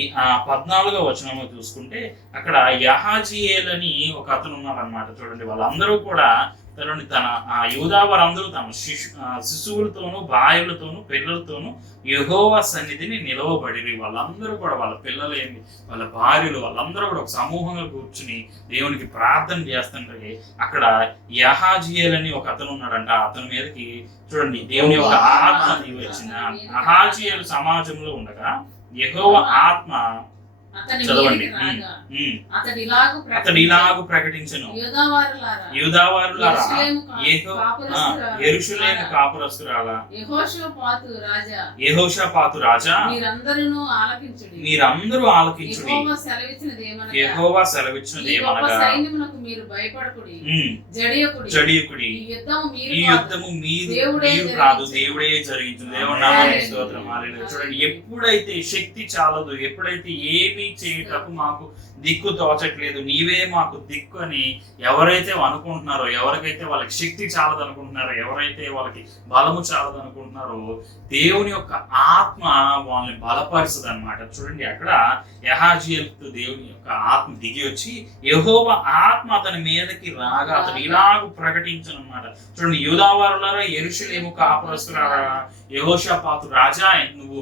14వ వచనంలో చూసుకుంటే అక్కడ యహాజీయేల్ అని ఒక అతను ఉన్నారనమాట. చూడండి, వాళ్ళందరూ కూడా తన యూదా వారందరూ తమ శిశువులతోనూ భార్యలతోనూ పిల్లలతోనూ యెహోవా సన్నిధిని నిలవబడిరి. వాళ్ళందరూ కూడా వాళ్ళ పిల్లలు ఏంటి, వాళ్ళ భార్యలు, వాళ్ళందరూ కూడా ఒక సమూహంగా కూర్చుని దేవునికి ప్రార్థన చేస్తుంటే అక్కడ యహాజీయేల్ అని ఒక అతను ఉన్నాడంట. అతని మీదకి చూడండి దేవుని యొక్క ఆత్మ దిగి వచ్చింది. యహాజీయేలు సమాజంలో ఉండగా యెహోవా ఆత్మ, చదవండి, అతడు ఇలాగు ప్రకటించెను, యూదావారులారా యెరూషలేము కాపురస్తులారా యెహోషాపాతు రాజా మీరందరూ ఆలకించుడి, యెహోవా సెలవిచ్చినది ఏమనగా జడియకుడి, ఈ యుద్ధము మీరు కాదు దేవుడే జరిగించింది. దేవుని నామానికి స్తోత్రం. హల్లెలూయా. చూడండి, ఎప్పుడైతే శక్తి చాలదు, ఎప్పుడైతే ఏమి చేయటకు మాకు దిక్కు తోచట్లేదు, నీవే మాకు దిక్కు అని ఎవరైతే అనుకుంటున్నారో, ఎవరికైతే వాళ్ళకి శక్తి చాలదు అనుకుంటున్నారో, ఎవరైతే వాళ్ళకి బలము చాలదు అనుకుంటున్నారో, దేవుని యొక్క ఆత్మ వాళ్ళని బలపరుస్తుంది అనమాట. చూడండి, అక్కడ యహాజీయేలుతో దేవుని యొక్క ఆత్మ దిగి వచ్చి యెహోవా ఆత్మ అతని మీదకి రాగా అతను ఇలాగూ ప్రకటించను అనమాట. చూడండి, యూదావారులారా యెరూషలేము కాపురస్తులారా యెహోషాపాతు రాజా, నువ్వు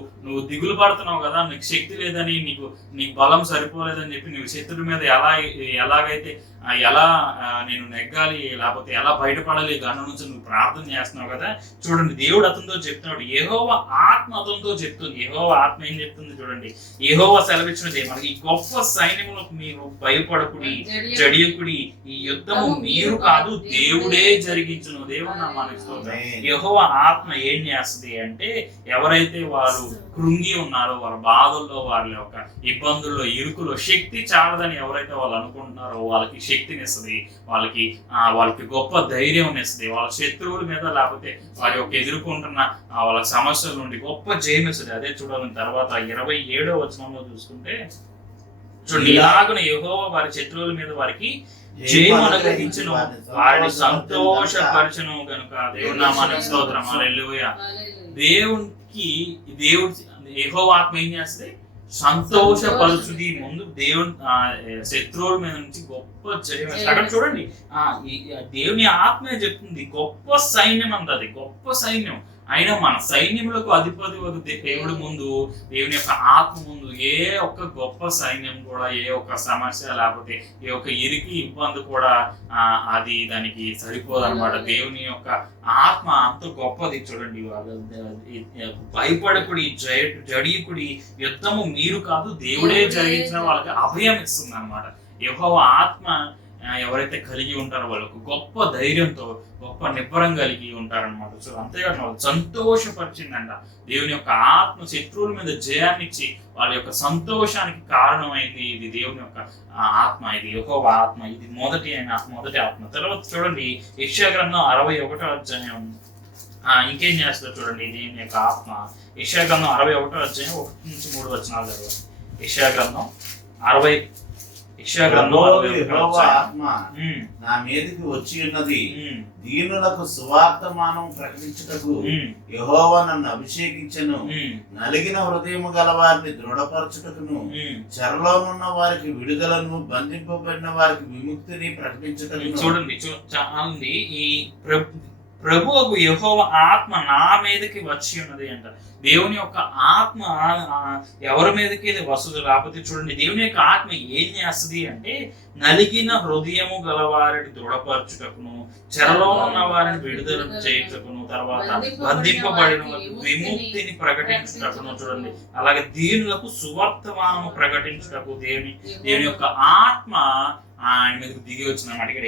దిగులు పడుతున్నావు కదా, నీకు శక్తి లేదని, నీకు బలం సరిపోలేదని చెప్పి నువ్వు శత్రుడి మీద ఎలాగైతే ఎలా నేను నెగ్గాలి, లేకపోతే ఎలా బయటపడాలి గండం నుంచి నువ్వు ప్రార్థన చేస్తున్నావు కదా. చూడండి, దేవుడు అతనితో చెప్తున్నాడు, యెహోవా ఆత్మ అతనితో చెప్తుంది. యెహోవా ఆత్మ ఏం చెప్తుంది చూడండి, యెహోవా సెలవిచ్చినది మనకి, ఈ గొప్ప సైన్యములకు మీరు భయపడకుడి, జడియకుడి, ఈ యుద్ధము మీరు కాదు దేవుడే జరిగించును. దేవుడు నామానికి స్తోత్రం. యెహోవా ఆత్మ ఏం చేస్తుంది అంటే, ఎవరైతే వారు కృంగి ఉన్నారో, వారి బాధల్లో, వారి యొక్క ఇబ్బందుల్లో, ఇరుకులో శక్తి చాలదని ఎవరైతే వాళ్ళు అనుకుంటున్నారో వాళ్ళకి శక్తిని ఇస్తుంది, వాళ్ళకి గొప్ప ధైర్యం ఇస్తుంది, వాళ్ళ శత్రువుల మీద లేకపోతే వారి యొక్క ఎదుర్కొంటున్న వాళ్ళ సమస్యల నుండి గొప్ప జయం ఇస్తుంది. అదే చూడాలని తర్వాత 27వ వచనంలో చూసుకుంటే చూడండి, ఇలాగున యెహోవా వారి శత్రువుల మీద వారికి జయం అనుగ్రహించును, వారిని సంతోషపరచును గనుక. దేవుని నామానికి స్తోత్రం. హల్లెలూయా. దేవుడు యెహోవా ఆత్మ ఏం చేస్తుంది, సంతోషపరుచుది. ముందు దేవుని శత్రువుల మీద నుంచి గొప్ప జయం. అక్కడ చూడండి, దేవుని ఆత్మే చెప్తుంది గొప్ప సైన్యం అంటది, గొప్ప సైన్యం. అయినా మన సైన్యములకు అధిపతి దేవుడు ముందు, దేవుని యొక్క ఆత్మ ముందు ఏ ఒక్క గొప్ప సైన్యం కూడా, ఏ ఒక్క సమస్య లేకపోతే ఏ ఒక్క ఇరికి ఇబ్బంది కూడా అది దానికి సరిపోదు అనమాట. దేవుని యొక్క ఆత్మ అంత గొప్పది. చూడండి, భయపడకుడి, జడియకుడి, యుద్ధము మీరు కాదు దేవుడే జరిగించిన వాళ్ళకి అభయం ఇస్తుంది అనమాట. యెహోవా ఆత్మ ఎవరైతే కలిగి ఉంటారో వాళ్ళకు గొప్ప ధైర్యంతో, గొప్ప నిబ్బరం కలిగి ఉంటారనమాట. సో అంతేకాదు వాళ్ళు సంతోషపరిచిందంట. దేవుని యొక్క ఆత్మ శత్రువుల మీద జయాన్ని ఇచ్చి వాళ్ళ యొక్క సంతోషానికి కారణమైంది. ఇది దేవుని యొక్క ఆత్మ, ఇది యెహోవా ఆత్మ, ఇది మొదటి ఆత్మ. తర్వాత చూడండి, యెషయా గ్రంథం 61వ అధ్యాయం ఇంకేం చేస్తుందో చూడండి దీని యొక్క ఆత్మ. యెషయా గ్రంథం 61వ అధ్యాయం 1 నుంచి 3 వచనాలు చదవండి. యెషయా గ్రంథం ఆత్మ నా మీదకి వచ్చి ఉన్నది, దీనులకు సువార్తమానం ప్రకటించుటకు యెహోవా నన్ను అభిషేకించెను, నలిగిన హృదయము గల వారిని దృఢపరచుటకును, చెరలోనున్న వారికి విడుదలను, బంధింపబడిన వారికి విముక్తిని ప్రకటించుటకును. చూడండి, చాలండి, ఈ ప్రభువుకు యెహోవా ఆత్మ నా మీదకి వచ్చి ఉన్నది అంట. దేవుని యొక్క ఆత్మ ఎవరి మీదకి వస్తుంది రాకపోతే చూడండి, దేవుని యొక్క ఆత్మ ఏం చేస్తుంది అంటే, నలిగిన హృదయము గలవారిని దృఢపరచుటకును, చెరలో ఉన్న వారిని విడుదల చేయుటకును, తర్వాత బంధింపబడిన విముక్తిని ప్రకటించుటకును. చూడండి, అలాగే దీనులకు సువర్తమానము ప్రకటించుటకు దేవుని యొక్క ఆత్మ ఆయన మీదకు దిగి వచ్చిన ఇక్కడ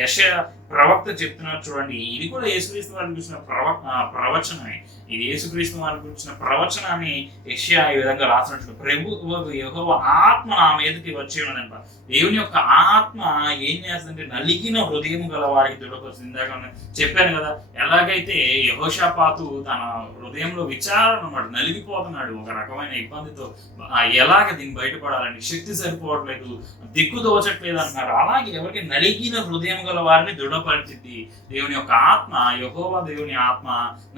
యెషయా ప్రవక్త చెప్తున్నారు. చూడండి, ఇది కూడా యేసుక్రీస్తు వారికి చూసిన ప్రవచనమే. ఇది యేసుక్రీస్తు వారికి చూసిన ప్రవచనాన్ని యెషయా ఈ విధంగా రాసినట్టు, ప్రభువు యెహోవా ఆత్మ నా మీదకి వచ్చి ఉన్నదంట. దేవుని యొక్క ఆత్మ ఏం చేస్తుందంటే, నలిగిన హృదయం గల వారికి దృఢపరుస్తుంది. ఇందాక చెప్పాను కదా, ఎలాగైతే యెహోషాపాతు తన హృదయంలో విచారణ అన్నమాట, నలిగిపోతున్నాడు ఒక రకమైన ఇబ్బందితో, ఎలాగ దీన్ని బయటపడాలని శక్తి సరిపోవట్లేదు, దిక్కు దోచట్లేదు అంటున్నారు. అలాగే ఎవరికి నలిగిన హృదయం గల వారిని దృఢపరిచింది దేవుని యొక్క ఆత్మ. యెహోవా దేవుని ఆత్మ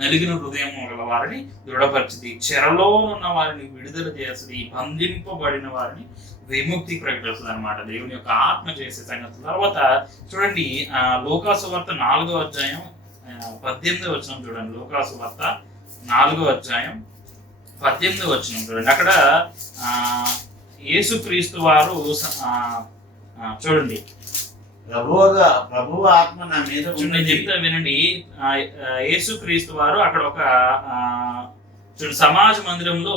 నలిగిన హృదయం గల వారిని దృఢపరిచింది, చెరలో ఉన్న వారిని విడుదల చేస్తుంది, బంధింపబడిన వారిని విముక్తి ప్రకటిస్తుంది అనమాట. దేవుని యొక్క ఆత్మ చేసే సంగతి. తర్వాత చూడండి, లూకాసు వార్త 4వ అధ్యాయం 18వ వచనం చూడండి. లూకాసు వార్త 4వ అధ్యాయం 18వ వచనం చూడండి. అక్కడ యేసుక్రీస్తు వారు చూడండి, ప్రభువు ఆత్మ నా మీద నేను చెప్తా వినండి. యేసుక్రీస్తు వారు అక్కడ ఒక సమాజ మందిరంలో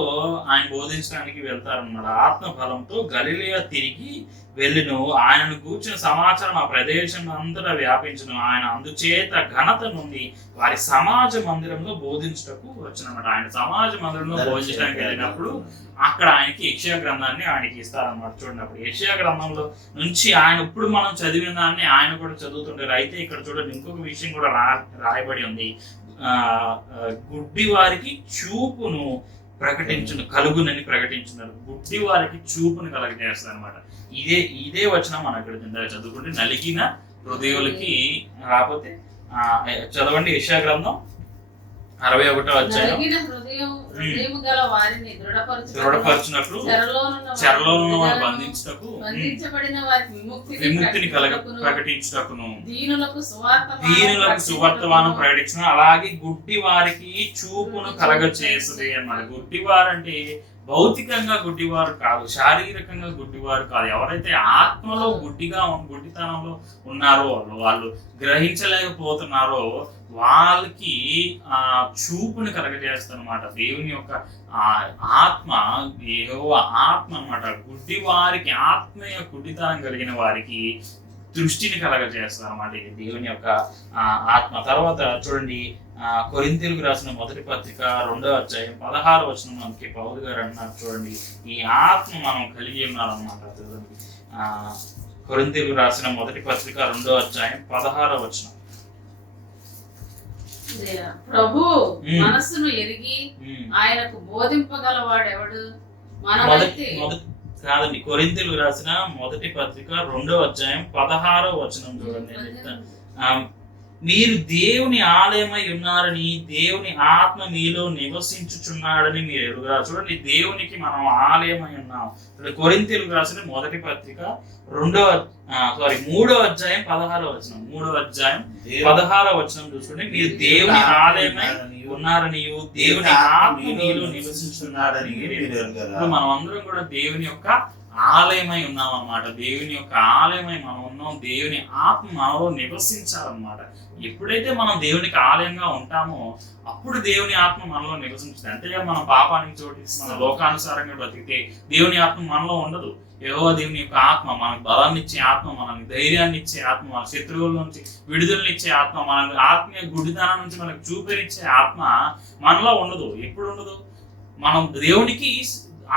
ఆయన బోధించడానికి వెళ్తారన్నమాట. ఆత్మ బలంతో గలిలయ తిరిగి వెళ్ళును, ఆయనను కూర్చున్న సమాచారం ఆ ప్రదేశం అంతటా వ్యాపించును, ఆయన అందుచేత ఘనత నుండి వారి సమాజ మందిరంలో బోధించుటకు వచ్చినమాట. ఆయన సమాజ మందిరంలో బోధించడానికి వెళ్ళినప్పుడు అక్కడ ఆయనకి యెషయా గ్రంథాన్ని ఆయనకి ఇస్తారన్నమాట. చూడండి, అప్పుడు యెషయా గ్రంథంలో నుంచి ఆయన ఇప్పుడు మనం చదివిన దాన్ని ఆయన కూడా చదువుతుంటారు. అయితే ఇక్కడ చూడండి, ఇంకొక విషయం కూడా రాయబడి ఉంది, గుడ్డి వారికి చూపును ప్రకటించును కలుగునని ప్రకటించున్నారు. గుడ్డి వారికి చూపును కలగజేస్తారు అనమాట. ఇదే వచనం మనం ఇక్కడ చదువుకుంటే, నలిగిన హృదయులకి రాకపోతే చదవండి యెషయా గ్రంథం 61వ అధ్యాయం. దృఢపరచునట్లు, చెరలో ఉన్న వారిని బంధించుటకు, విముక్తిని ప్రకటించుటకును, దీనులకు సువార్తమానం ప్రకటించిన, అలాగే గుడ్డి వారికి చూపును కలగచేస్తుంది అన్నమాట. గుడ్డి వారంటే భౌతికంగా గుడ్డివారు కాదు, శారీరకంగా గుడ్డివారు కాదు. ఎవరైతే ఆత్మలో గుడ్డితనంలో ఉన్నారో, వాళ్ళు గ్రహించలేకపోతున్నారో వాళ్ళకి చూపుని కలగజేస్తారన్నమాట. దేవుని యొక్క ఆత్మ, యెహోవా ఆత్మ అన్నమాట. గుడ్డి వారికి, ఆత్మీయ గుడ్డితనం కలిగిన వారికి దృష్టిని కలగజేస్తారు అన్నమాట. ఇది దేవుని యొక్క ఆత్మ. తర్వాత చూడండి, కొరింథీయులకు రాసిన మొదటి పత్రిక 2వ అధ్యాయం 16వ వచనం మనకి పౌలు గారు అన్నారు. చూడండి, ఈ ఆత్మ మనం కలిగి ఉన్నారన్నమాట. చూడండి, కొరింథీయులకు రాసిన మొదటి పత్రిక 2వ అధ్యాయం 16వ వచనం. ప్రభు మనస్సును ఎరిగి ఆయనకు బోధింపగలవాడెవడు? కాదండి, కొరింథీయులకు రాసిన మొదటి పత్రిక 2వ అధ్యాయం 16వ వచనం చూడండి. మీరు దేవుని ఆలయమై ఉన్నారని, దేవుని ఆత్మ మీలో నివసించుచున్నాడని మీరు ఎరుగురా. చూడండి, దేవునికి మనం ఆలయమై ఉన్నాం. కొరింథీయులకు రాసిన మొదటి పత్రిక 3వ అధ్యాయం 16వ వచనం. 3వ అధ్యాయం 16వ వచనం చూసుకోండి. మీరు దేవుని ఆలయమై ఉన్నారని, దేవుని ఆత్మ మీలో నివసించున్నాడని. మనం అందరం కూడా దేవుని యొక్క ఆలయమై ఉన్నాం అన్నమాట. దేవుని యొక్క ఆలయమై మనం ఉన్నాం. దేవుని ఆత్మ మనలో నివసించాలన్నమాట. ఎప్పుడైతే మనం దేవునికి ఆలయంగా ఉంటామో అప్పుడు దేవుని ఆత్మ మనలో నివసించింది. అంతేగా మనం పాపానికి చోటించి మన లోకానుసారంగా బ్రతికితే దేవుని ఆత్మ మనలో ఉండదు. యెహోవా దేవుని యొక్క ఆత్మ మనకు బలాన్ని ఇచ్చే ఆత్మ, మనకి ధైర్యాన్ని ఇచ్చే ఆత్మ, మన శత్రువుల నుంచి విడుదలనిచ్చే ఆత్మ, మన ఆత్మీయ గుడితనం నుంచి మనకు చూపరిచ్చే ఆత్మ మనలో ఉండదు. ఎప్పుడు ఉండదు? మనం దేవునికి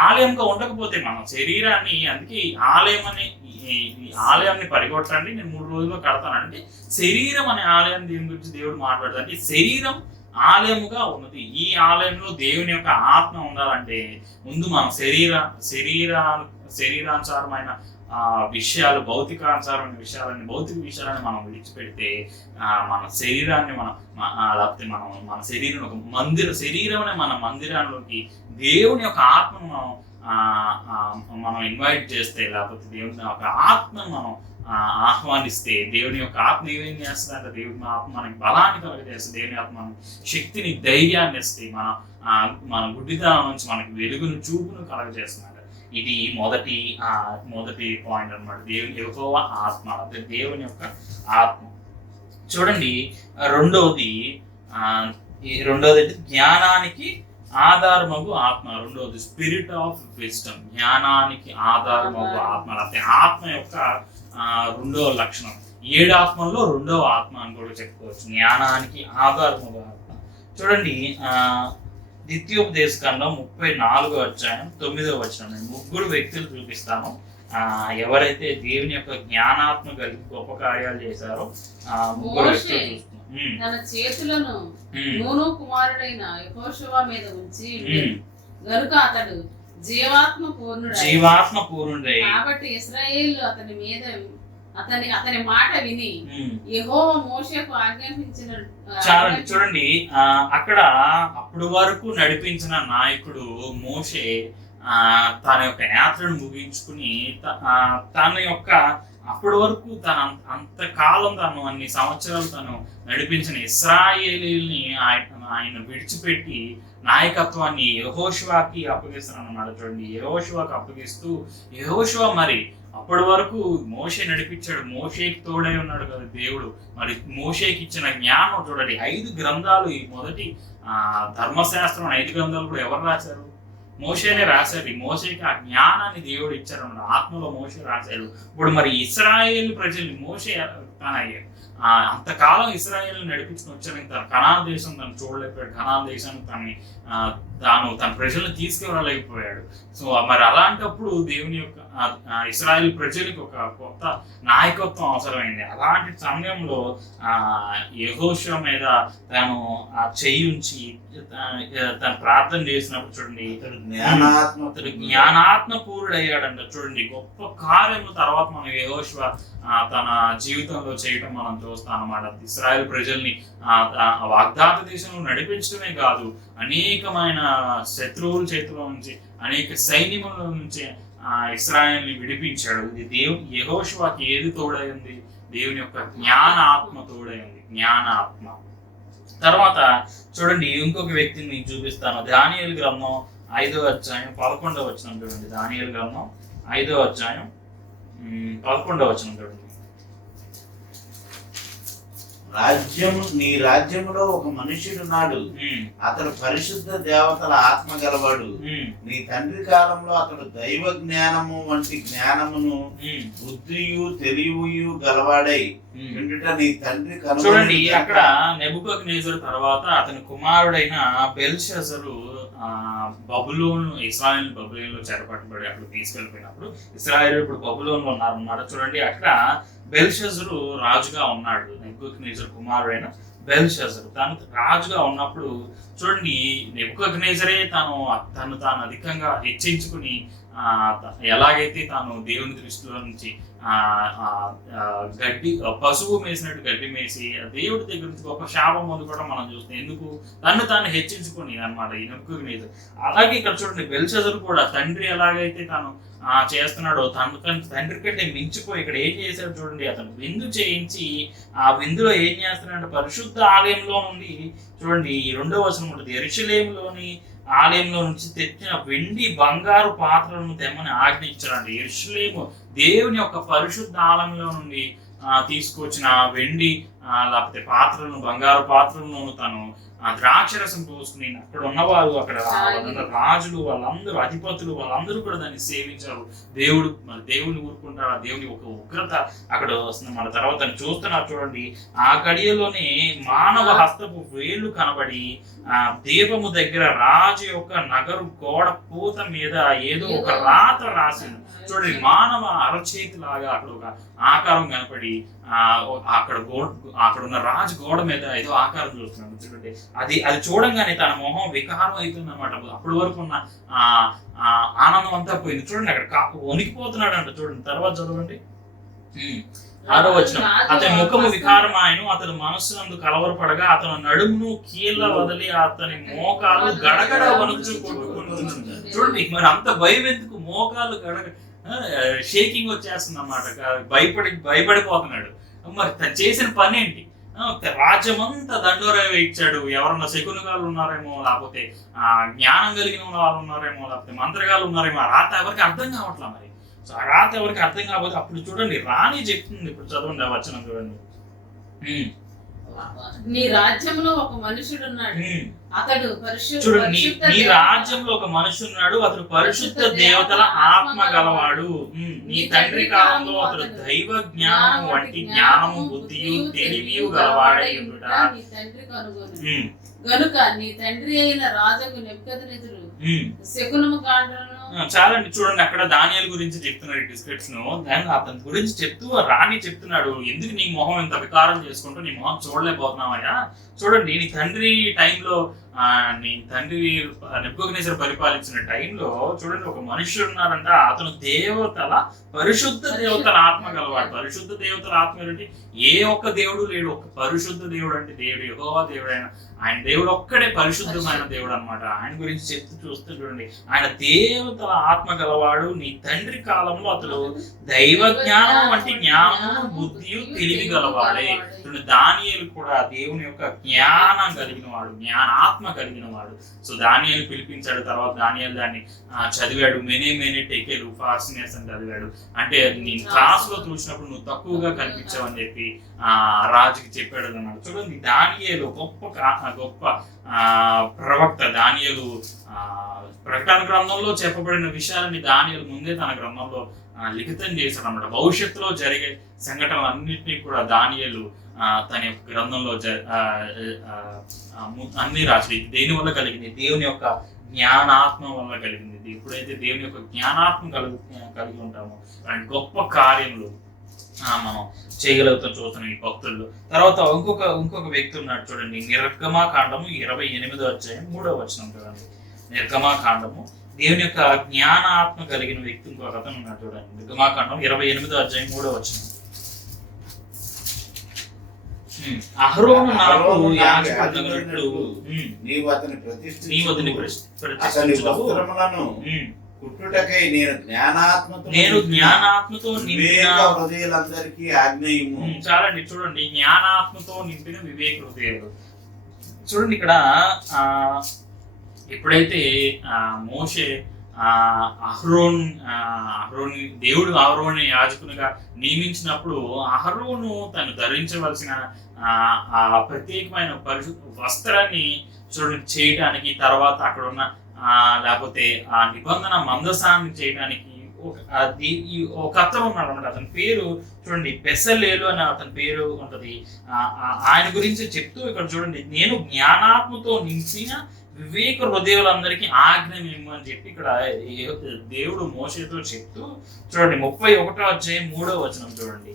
ఆలయంగా ఉండకపోతే మనం శరీరాన్ని, అందుకే ఆలయాన్ని పరిగొట్టండి, నేను 3 రోజుల్లో కడతానంటే శరీరం అనే ఆలయం దేవుని గురించి దేవుడు మాట్లాడతాడు. అంటే శరీరం ఆలయముగా ఉన్నది. ఈ ఆలయంలో దేవుని యొక్క ఆత్మ ఉండాలంటే ముందు మనం శరీరానుసారమైన విషయాలు, భౌతిక విషయాలని మనం విడిచిపెడితే మన శరీరాన్ని లేకపోతే మన శరీరం ఒక శరీరం అనే మన మందిరాల్లోకి దేవుని యొక్క ఆత్మను మనం ఇన్వైట్ చేస్తే, లేకపోతే దేవుని యొక్క ఆత్మను మనం ఆహ్వానిస్తే, దేవుని యొక్క ఆత్మ ఏమేం చేస్తుందంటే దేవుని ఆత్మ మనకి బలాన్ని కలగజేస్తే, దేవుని ఆత్మ మనకి శక్తిని, ధైర్యాన్ని ఇస్తే, మన గుడ్డితనం నుంచి మనకి వెలుగును, చూపును కలగజేస్తున్నారు. ఇది మొదటి పాయింట్ అన్నమాట. దేవుని యెహోవా ఆత్మ, దేవుని యొక్క ఆత్మ. చూడండి, రెండవది జ్ఞానానికి ఆధారమగు ఆత్మ. రెండవది స్పిరిట్ ఆఫ్ విజ్డమ్, జ్ఞానానికి ఆధారమగు ఆత్మ. లేకపోతే ఆత్మ యొక్క రెండవ లక్షణం, 7 ఆత్మల్లో రెండవ ఆత్మ అని కూడా చెప్పుకోవచ్చు. జ్ఞానానికి ఆధారమగు ఆత్మ. చూడండి, ద్వితీయోపదేశకాండం 34వ అధ్యాయం 9వ వచనం. నేను 3 వ్యక్తులు చూపిస్తాను. ఎవరైతే దేవుని యొక్క జ్ఞానాత్మ కలిగి గొప్ప కార్యాలు చేశారో 3 వ్యక్తులు చూస్తున్నాం. తన చేతులను నూను కుమారుడైన యెహోషువ మీద ఉంచి గనుక అతడు జీవాత్మ పూర్ణుడై కాబట్టి ఇశ్రాయేలు అతని మీద అతని మాట విని యెహోవా మోషేకు ఆజ్ఞాపించిన. చూడండి, అక్కడ అప్పుడు వరకు నడిపించిన నాయకుడు మోషే తన యొక్క యాత్రను ముగించుకుని తన యొక్క అప్పటి వరకు అంతకాలం అన్ని సంవత్సరాలు తను నడిపించిన ఇశ్రాయేలీల్ని ఆయన విడిచిపెట్టి నాయకత్వాన్ని యెహోషువకి అప్పగిస్తున్నాను అన్నమాట. చూడండి, యెహోషువకి అప్పగిస్తూ యెహోషువ మరి అప్పటి వరకు మోషే నడిపించాడు, మోషేకి తోడై ఉన్నాడు కదా దేవుడు. మరి మోషేకి ఇచ్చిన జ్ఞానం చూడండి, 5 గ్రంథాలు, ఈ మొదటి ధర్మశాస్త్రం 5 గ్రంథాలు కూడా ఎవరు రాశారు? మోషేనే రాశాడు. మోషేకి ఆ జ్ఞానాన్ని దేవుడు ఇచ్చారు అన్నమాట. ఆత్మలో మోషే రాశాడు. ఇప్పుడు మరి ఇశ్రాయేల్ ప్రజల్ని మోషే అంతకాలం ఇశ్రాయేల్ నడిపించుకుని వచ్చాడు. తన కనాన్ దేశం తను చూడలేకపోయాడు. కనాన్ దేశాన్ని తన ప్రజలను తీసుకువెళ్ళలేకపోయాడు. సో మరి అలాంటప్పుడు దేవుని యొక్క ఇశ్రాయేల్ ప్రజలకు ఒక కొత్త నాయకత్వం అవసరమైంది. అలాంటి సమయంలో యెహోషువ మీద తను చెయ్యి ఉంచి తను ప్రార్థన చేసినప్పుడు చూడండి, జ్ఞానాత్మ పూర్ణుడయ్యాడంట. చూడండి, గొప్ప కార్యము తర్వాత మనం యెహోషువ తన జీవితంలో చేయటం మనం చూస్తాం అన్నమాట. ఇశ్రాయేల్ ప్రజల్ని వాగ్దాత దేశంలో నడిపించడమే కాదు, అనేకమైన శత్రువుల చేతిలో నుంచి, అనేక సైన్యముల నుంచి ఇశ్రాయేల్ని విడిపించాడు. ఇది యెహోషువకి ఏది తోడై ఉంది? దేవుని యొక్క జ్ఞానాత్మ తోడై ఉంది, జ్ఞానాత్మ. తర్వాత చూడండి, ఇంకొక వ్యక్తిని మీకు చూపిస్తాను. దానియేలు గ్రంథం 5వ అధ్యాయం 11వ వచనం చూడండి. దానియేలు గ్రంథం 5వ అధ్యాయం 11వ వచనం చూడండి. నీ రాజ్యములో ఒక మనుష్యుడున్నాడు, అతడు పరిశుద్ధ దేవతల ఆత్మ గలవాడు. నీ తండ్రి కాలంలో అతడు దైవ జ్ఞానము వంటి జ్ఞానమును బుద్ధియు తెలివియు గలవాడై ఉండుట నీ తండ్రి చూడండి. అక్కడ నెబుకద్నెజరు తర్వాత అతని కుమారుడైన బెల్షస్సరు బబులోను ఇశ్రాయేల్ బబులోనులో చెరపట్టబడి అక్కడ తీసుకెళ్ళిపోయినప్పుడు ఇశ్రాయేల్ ఇప్పుడు బబులోనులో ఉన్నారన్నమాట. చూడండి, అక్కడ బెల్షస్సరు రాజుగా ఉన్నాడు. నెబుకద్నెజరు కుమారుడైన బెల్షస్సరు తను రాజుగా ఉన్నప్పుడు చూడండి, నెబుకద్నెజరే తను అధికంగా హెచ్చించుకుని ఎలాగైతే తాను దేవుని దృష్టిలో నుంచి గడ్డి పశువు మేసినట్టు గడ్డి మేసి దేవుడి దగ్గర నుంచి గొప్ప శాపం ముందు కూడా మనం చూస్తాం. ఎందుకు? తాను హెచ్చించుకుని అనమాట ఈ నెబుకద్నెజరు. అలాగే ఇక్కడ చూడండి, బెల్షస్సరు కూడా తండ్రి ఎలాగైతే తాను చేస్తున్నాడో తండ్రి కంటే మించిపోయి ఇక్కడ ఏం చేశాడు చూడండి, అతను విందు చేయించి ఆ విందులో ఏం చేస్తున్నాడు, పరిశుద్ధ ఆలయంలో నుండి చూడండి 2వ వచనం ఉంటుంది, యెరూషలేములోని ఆలయంలో నుంచి తెచ్చిన వెండి బంగారు పాత్రలను తెమ్మని ఆజ్ఞించాడండి. యెరూషలేము దేవుని యొక్క పరిశుద్ధ ఆలయంలో నుండి తీసుకొచ్చిన వెండి లేకపోతే పాత్రలను బంగారు పాత్రలను తను ద్రాక్షరసం పోసుకుని అక్కడ ఉన్నవారు అక్కడ రాజులు వాళ్ళందరూ అధిపతులు వాళ్ళందరూ కూడా దాన్ని సేవించారు. దేవుని ఊరుకుంటారు. దేవుని ఒక ఉగ్రత అక్కడ వస్తుంది. మన తర్వాత చూస్తున్నారు చూడండి, ఆ గడియలోనే మానవ హస్తపు వేళ్ళు కనబడి దీపము దగ్గర రాజు యొక్క నగరు గోడ పూత మీద ఏదో ఒక రాత రాసింది. చూడండి, మానవ అరచేతి లాగా అక్కడ ఒక ఆకారం కనపడి అక్కడ ఉన్న రాజు గోడ మీద ఏదో ఆకారం చూస్తున్నాడు. చూడండి, అది చూడంగానే తన మొహం వికారం అవుతుంది అన్నమాట. అప్పటి వరకు ఉన్న ఆనందం అంతా పోయింది. చూడండి, అక్కడ వణికిపోతున్నాడు అంట. చూడండి, తర్వాత చదవండి 6వ వచనం, అతని ముఖము వికారం ఆయన, అతని మనస్సునందు కలవరపడగా అతను నడుమును కీళ్ళ వదిలి అతని మోకాలు గడగడ వణుకుచూ కొట్టుకుంటున్నాడు. చూడండి, మరి అంత భయం ఎందుకు? మోకాలు షేకింగ్ వచ్చేస్తుంది అన్నమాట. భయపడిపోతున్నాడు. మరి తను చేసిన పని ఏంటి? రాజ్యమంతా దండోరా ఇచ్చాడు. ఎవరన్నా శకునగాళ్ళు ఉన్నారేమో, లేకపోతే జ్ఞానం కలిగిన వాళ్ళు ఉన్నారేమో, లేకపోతే మంత్రగాళ్ళు ఉన్నారేమో. ఆ రాత ఎవరికి అర్థం కావట్లా. మరి సో ఆ రాత ఎవరికి అర్థం కాకపోతే అప్పుడు చూడండి రాణి చెప్తుంది. ఇప్పుడు చదవండి ఆ వచనం చూడండి. నీ రాజ్యంలో ఒక మనుషుడున్నాడు, అతడు చూడండి, నీ రాజ్యంలో ఒక మనుషున్నాడు, అతడు పరిశుద్ధ దేవతల ఆత్మ గలవాడు. నీ తండ్రి కాలంలో అతడు దైవ జ్ఞానం వంటి జ్ఞానము బుద్ధియు తెలివియు గలవాడై ఉండుట నీ తండ్రి కనుగొను. గనుక నీ తండ్రి అయిన రాజుకు నెబుకద్నెజరు శకునము కాండలను చాలండి. చూడండి, అక్కడ దానియేలు గురించి చెప్తున్నాడు డిస్క్రిప్షన్. అతని గురించి చెప్తూ రాణి చెప్తున్నాడు, ఎందుకు నీ మొహం ఇంత వికారం చేసుకుంటూ నీ మొహం చూడలేకపోతున్నావయ్యా? చూడండి, నీ తండ్రి టైంలో నీ తండ్రి నెబుకద్నెజరు పరిపాలించిన టైంలో చూడండి ఒక మనుష్యుడు ఉన్నాడంట, అతను పరిశుద్ధ దేవతల ఆత్మ గలవాడు. పరిశుద్ధ దేవతల ఆత్మ ఏంటి? ఏ ఒక్క దేవుడు లేడు. ఒక పరిశుద్ధ దేవుడు అంటే దేవుడు యెహోవా దేవుడైన ఆయన దేవుడు ఒక్కడే పరిశుద్ధమైన దేవుడు అనమాట. ఆయన గురించి చెప్తూ చూస్తూ చూడండి, ఆయన దేవతల ఆత్మ గలవాడు. నీ తండ్రి కాలంలో అతడు దైవ జ్ఞానం వంటి జ్ఞానము బుద్ధియు తెలివి గలవాడే. దానియేలు కూడా దేవుని యొక్క జ్ఞానం కలిగిన వాడు, జ్ఞానాత్మ కలిగిన వాడు. సో దానియేలు పిలిపించాడు. తర్వాత దానియేలు దాన్ని చదివాడు. మెనే టెకెలు ఫార్సినెస్ అని చదివాడు. అంటే నేను క్లాస్ లో చూసినప్పుడు నువ్వు తక్కువగా కనిపించావు అని చెప్పి రాజుకి చెప్పాడు అన్నమాట. చూడండి, దానియేలు గొప్ప ప్రవక్త. దానియేలు ప్రకటన గ్రంథంలో చెప్పబడిన విషయాలని దానియేలు ముందే తన గ్రంథంలో లిఖితం చేశాడు అన్నమాట. భవిష్యత్తులో జరిగే సంఘటనలన్నింటినీ కూడా దానియేలు తన యొక్క గ్రంథంలో అన్ని రాసి దేని వల్ల కలిగింది? దేవుని యొక్క జ్ఞానాత్మ వల్ల కలిగింది. ఎప్పుడైతే దేవుని యొక్క జ్ఞానాత్మ కలిగి ఉంటామో అలాంటి గొప్ప కార్యములు మనం చేయగలుగుతాం చూస్తున్నాం ఈ భక్తుల్లో. తర్వాత ఇంకొక వ్యక్తి ఉన్నాడు చూడండి, నిర్గమాకాండము 28వ అధ్యాయం 3వ వచనం చూడండి. నిర్గమాకాండము దేవుని యొక్క జ్ఞానాత్మ కలిగిన వ్యక్తి ఇంకొక అతను ఉన్నాడు చూడండి. నిర్గమాకాండం 28వ అధ్యాయం 3వ వచనం. అహరోను నాకు యాజకుడగునట్లు నీవు అతని ప్రతిష్ఠించుటకు కుట్టుటకై నేను జ్ఞానాత్మతో నింపిన హృదయాలందరికీ ఆజ్ఞయిము. చాలండి, చూడండి, జ్ఞానాత్మతో నింపిన వివేక హృదయాలు. చూడండి, ఇక్కడ ఎప్పుడైతే మోషే అహరోని దేవుడు అహరోని యాజకునిగా నియమించినప్పుడు అహరోను తను ధరించవలసిన ఆ ప్రత్యేకమైన వస్త్రాన్ని చూడండి చేయడానికి, తర్వాత అక్కడ ఉన్న లేకపోతే ఆ నిబంధన మందసాన్ని చేయడానికి ఒక అతను ఉన్నాడు అనమాట. అతని పేరు చూడండి బెసలేలు అని అతని పేరు ఉంటది. ఆయన గురించి చెప్తూ ఇక్కడ చూడండి, నేను జ్ఞానాత్మతో నింపిన వివేక హృదయాలందరికీ ఆజ్ఞనిమ్ము అని చెప్పి ఇక్కడ దేవుడు మోషేతో చెప్తూ చూడండి 31వ అధ్యాయం 3వ వచనం చూడండి.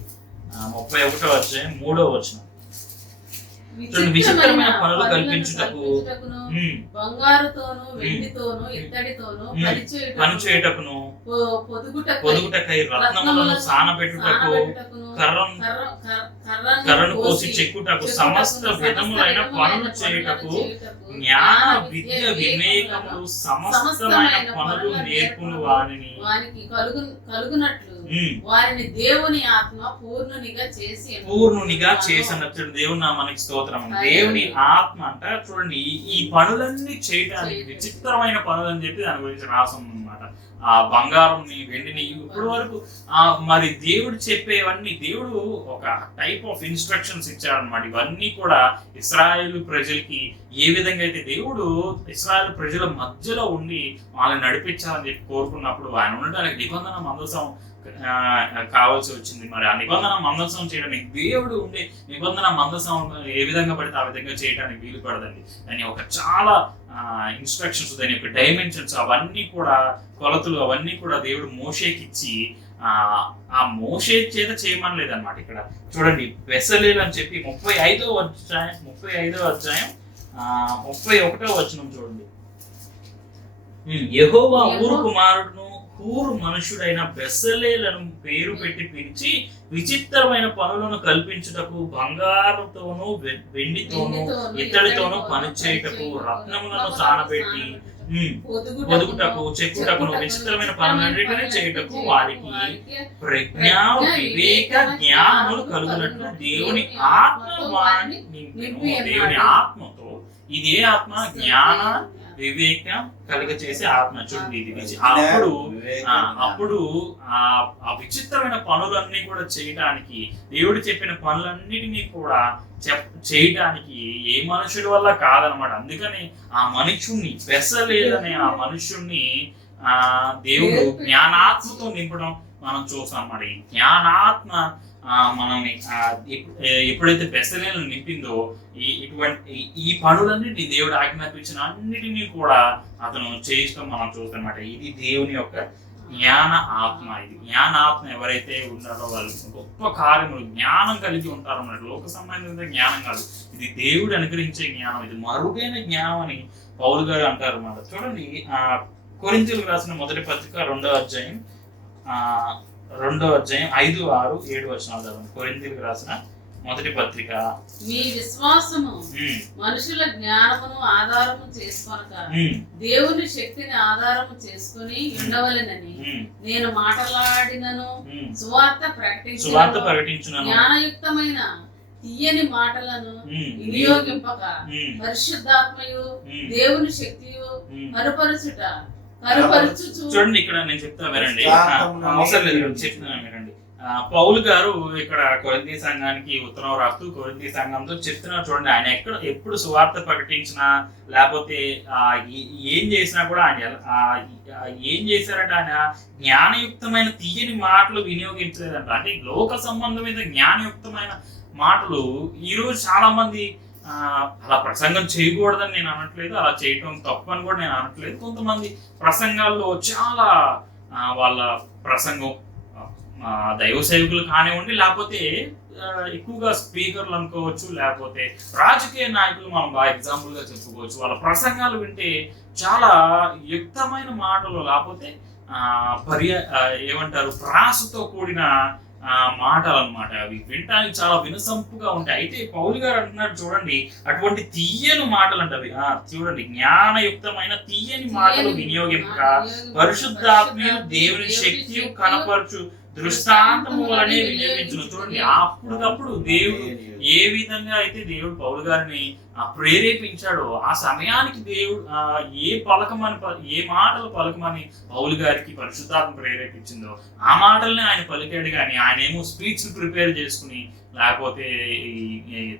31వ అధ్యాయం 3వ వచనం చూడండి, విచిత్రమైన పనులు కల్పించుటకు బంగారుతోను వెండితోను ఇత్తడితోను పనిచేయుటకును పొదుగుటకై రత్నములను సానబెట్టుటకు కర్రను కోసి చెక్కుటకు సమస్త విధములైన పనులు చేయుటకు జ్ఞాన విద్య వివేకములు సమస్తమైన పనులు నేర్పును వానికి కలుగునట్లు వారిని దేవుని ఆత్మ పూర్ణునిగా చేసినట్టు దేవుని నామానికి స్తోత్రం. దేవుని ఆత్మ అంట చూడండి ఈ పనులన్నీ చేయడానికి విచిత్రమైన పనులు అని చెప్పి దాని గురించి రాసం అన్నమాట. ఆ బంగారంని వెండిని ఇప్పటి వరకు మరి దేవుడు చెప్పేవన్నీ దేవుడు ఒక టైప్ ఆఫ్ ఇన్స్ట్రక్షన్స్ ఇచ్చాడనమాట. ఇవన్నీ కూడా ఇశ్రాయేలు ప్రజలకి ఏ విధంగా అయితే దేవుడు ఇశ్రాయేలు ప్రజల మధ్యలో ఉండి వాళ్ళని నడిపించాలని చెప్పి కోరుకున్నప్పుడు ఆయన ఉండడానికి నిబంధన మందసం కావాల్సి వచ్చింది. మరి ఆ నిబంధన మందసం చేయడానికి దేవుడు ఉండే నిబంధన మందసం ఏ విధంగా పడితే ఆ విధంగా చేయడానికి వీలు పడదండి. దాని ఒక చాలా ఇన్స్ట్రక్షన్స్, దాని యొక్క డైమెన్షన్స్ అవన్నీ కూడా కొలతలు అవన్నీ కూడా దేవుడు మోషేకి ఇచ్చి ఆ మోషే చేత చేయమనలేదు అనమాట. ఇక్కడ చూడండి బెసలేలు అని చెప్పి 35వ అధ్యాయం 31వ వచనం చూడండి. యెహోవా ఊరు కుమారుడును హూరు మనుషుడైన బెసలేలను పేరు పెట్టి పిలిచి విచిత్రమైన పనులను కల్పించుటకు బంగారుతోనూ వెండితోనూ ఇత్తడితోనూ పనిచేయుటకు రత్నములను సానబెట్టి పొదుగుటకు చెక్కుటకును విచిత్రమైన పనులన్నిటినీ చేయుటకు వారికి ప్రజ్ఞ వివేక జ్ఞానములు కలుగునట్లు దేవుని ఆత్మ వారిని నింపెను. దేవుని ఆత్మతో, ఇదే ఆత్మ జ్ఞాన వివేకం కలుగచేసే ఆత్మ. చూడండి ఇది అప్పుడు ఆ విచిత్రమైన పనులన్నీ కూడా చేయడానికి, దేవుడు చెప్పిన పనులన్నిటినీ కూడా చేయడానికి ఏ మనుషుడి వల్ల కాదనమాట. అందుకని ఆ మనుషుణ్ణి బెసలేదనే ఆ మనుషుణ్ణి దేవుడు జ్ఞానాత్మతో నింపడం మనం చూస్తాం అన్నమాట. ఈ జ్ఞానాత్మ మనల్ని ఎప్పుడైతే బెసలేలను నింపిందో ఈ పనులన్నిటినీ దేవుడు ఆజ్ఞాపించిన అన్నిటినీ కూడా అతను చేయిస్తాం మనం చూస్తామన్నమాట. ఇది దేవుని యొక్క జ్ఞాన ఆత్మ. ఇది జ్ఞాన ఆత్మ ఎవరైతే ఉన్నారో వాళ్ళు గొప్ప కార్యములు జ్ఞానం కలిగి ఉంటారు అన్నమాట. లోక సంబంధించిన జ్ఞానం కాదు, ఇది దేవుడు అనుగ్రహించే జ్ఞానం, ఇది మరుగైన జ్ఞానం అని పౌలు గారు అంటారు అన్నమాట. చూడండి కొరింథీయులకు రాసిన మొదటి పత్రిక 2వ అధ్యాయం 5, 6, 7 వచనాలు చదవండి. కొరింథీయులకు రాసిన మొదటి పత్రిక. మీ విశ్వాసము మనుషుల జ్ఞానమును ఆధారము చేసుకొనక దేవుని శక్తిని ఆధారము చేసుకుని ఉండవలెనని నేను మాట్లాడినను సువార్త ప్రకటించును జ్ఞానయుక్తమైన తీయని మాటలను వినియోగింపక పరిశుద్ధాత్మయు దేవుని శక్తియు కనుపరచుట చూడండి. ఇక్కడ నేను చెప్తా వినండి, అవసరం లేదు చెప్తున్నాను వినండి. పౌలు గారు ఇక్కడ కొరింథీ సంఘానికి ఉత్తరం రాస్తూ కొరింథీ సంఘంతో చెప్తున్నారు. చూడండి, ఆయన ఎప్పుడు సువార్త ప్రకటించినా లేకపోతే ఏం చేసినా కూడా ఆయన ఏం చేశారంటే ఆయన జ్ఞానయుక్తమైన తీయని మాటలు వినియోగించలేదంట. అంటే లోక సంబంధమైన జ్ఞానయుక్తమైన మాటలు ఈరోజు చాలా మంది అలా ప్రసంగం చేయకూడదని నేను అనట్లేదు, అలా చేయటం తప్పు అని కూడా నేను అనట్లేదు. కొంతమంది ప్రసంగాల్లో చాలా వాళ్ళ ప్రసంగం దైవ సేవకులు కానివ్వండి, లేకపోతే ఎక్కువగా స్పీకర్లు అనుకోవచ్చు, లేకపోతే రాజకీయ నాయకులు మనం బాగా ఎగ్జాంపుల్ గా చెప్పుకోవచ్చు. వాళ్ళ ప్రసంగాలు వింటే చాలా యుక్తమైన మాటలు, లేకపోతే ఏమంటారు ప్రాసతో కూడిన మాటలు అన్నమాట. అవి వినటానికి చాలా వినసంపుగా ఉంటాయి. అయితే పౌలు గారు అంటున్నాడు చూడండి, అటువంటి తీయని మాటలు అంటే అవి చూడండి జ్ఞానయుక్తమైన తీయని మాటలు వినియోగింపక పరిశుద్ధాత్మ దేవుని శక్తి కనపరచు దృష్టాంతము వలనే వినియోగించును. చూడండి, అప్పటికప్పుడు దేవుడు ఏ విధంగా అయితే దేవుడు పౌలు గారిని ప్రేరేపించాడో ఆ సమయానికి దేవుడు ఏ మాటలు పలకమని పౌలు గారికి పరిశుద్ధాత్మ ప్రేరేపించిందో ఆ మాటల్ని ఆయన పలికాడు. కానీ ఆయన ఏమో స్పీచ్ ప్రిపేర్ చేసుకుని లేకపోతే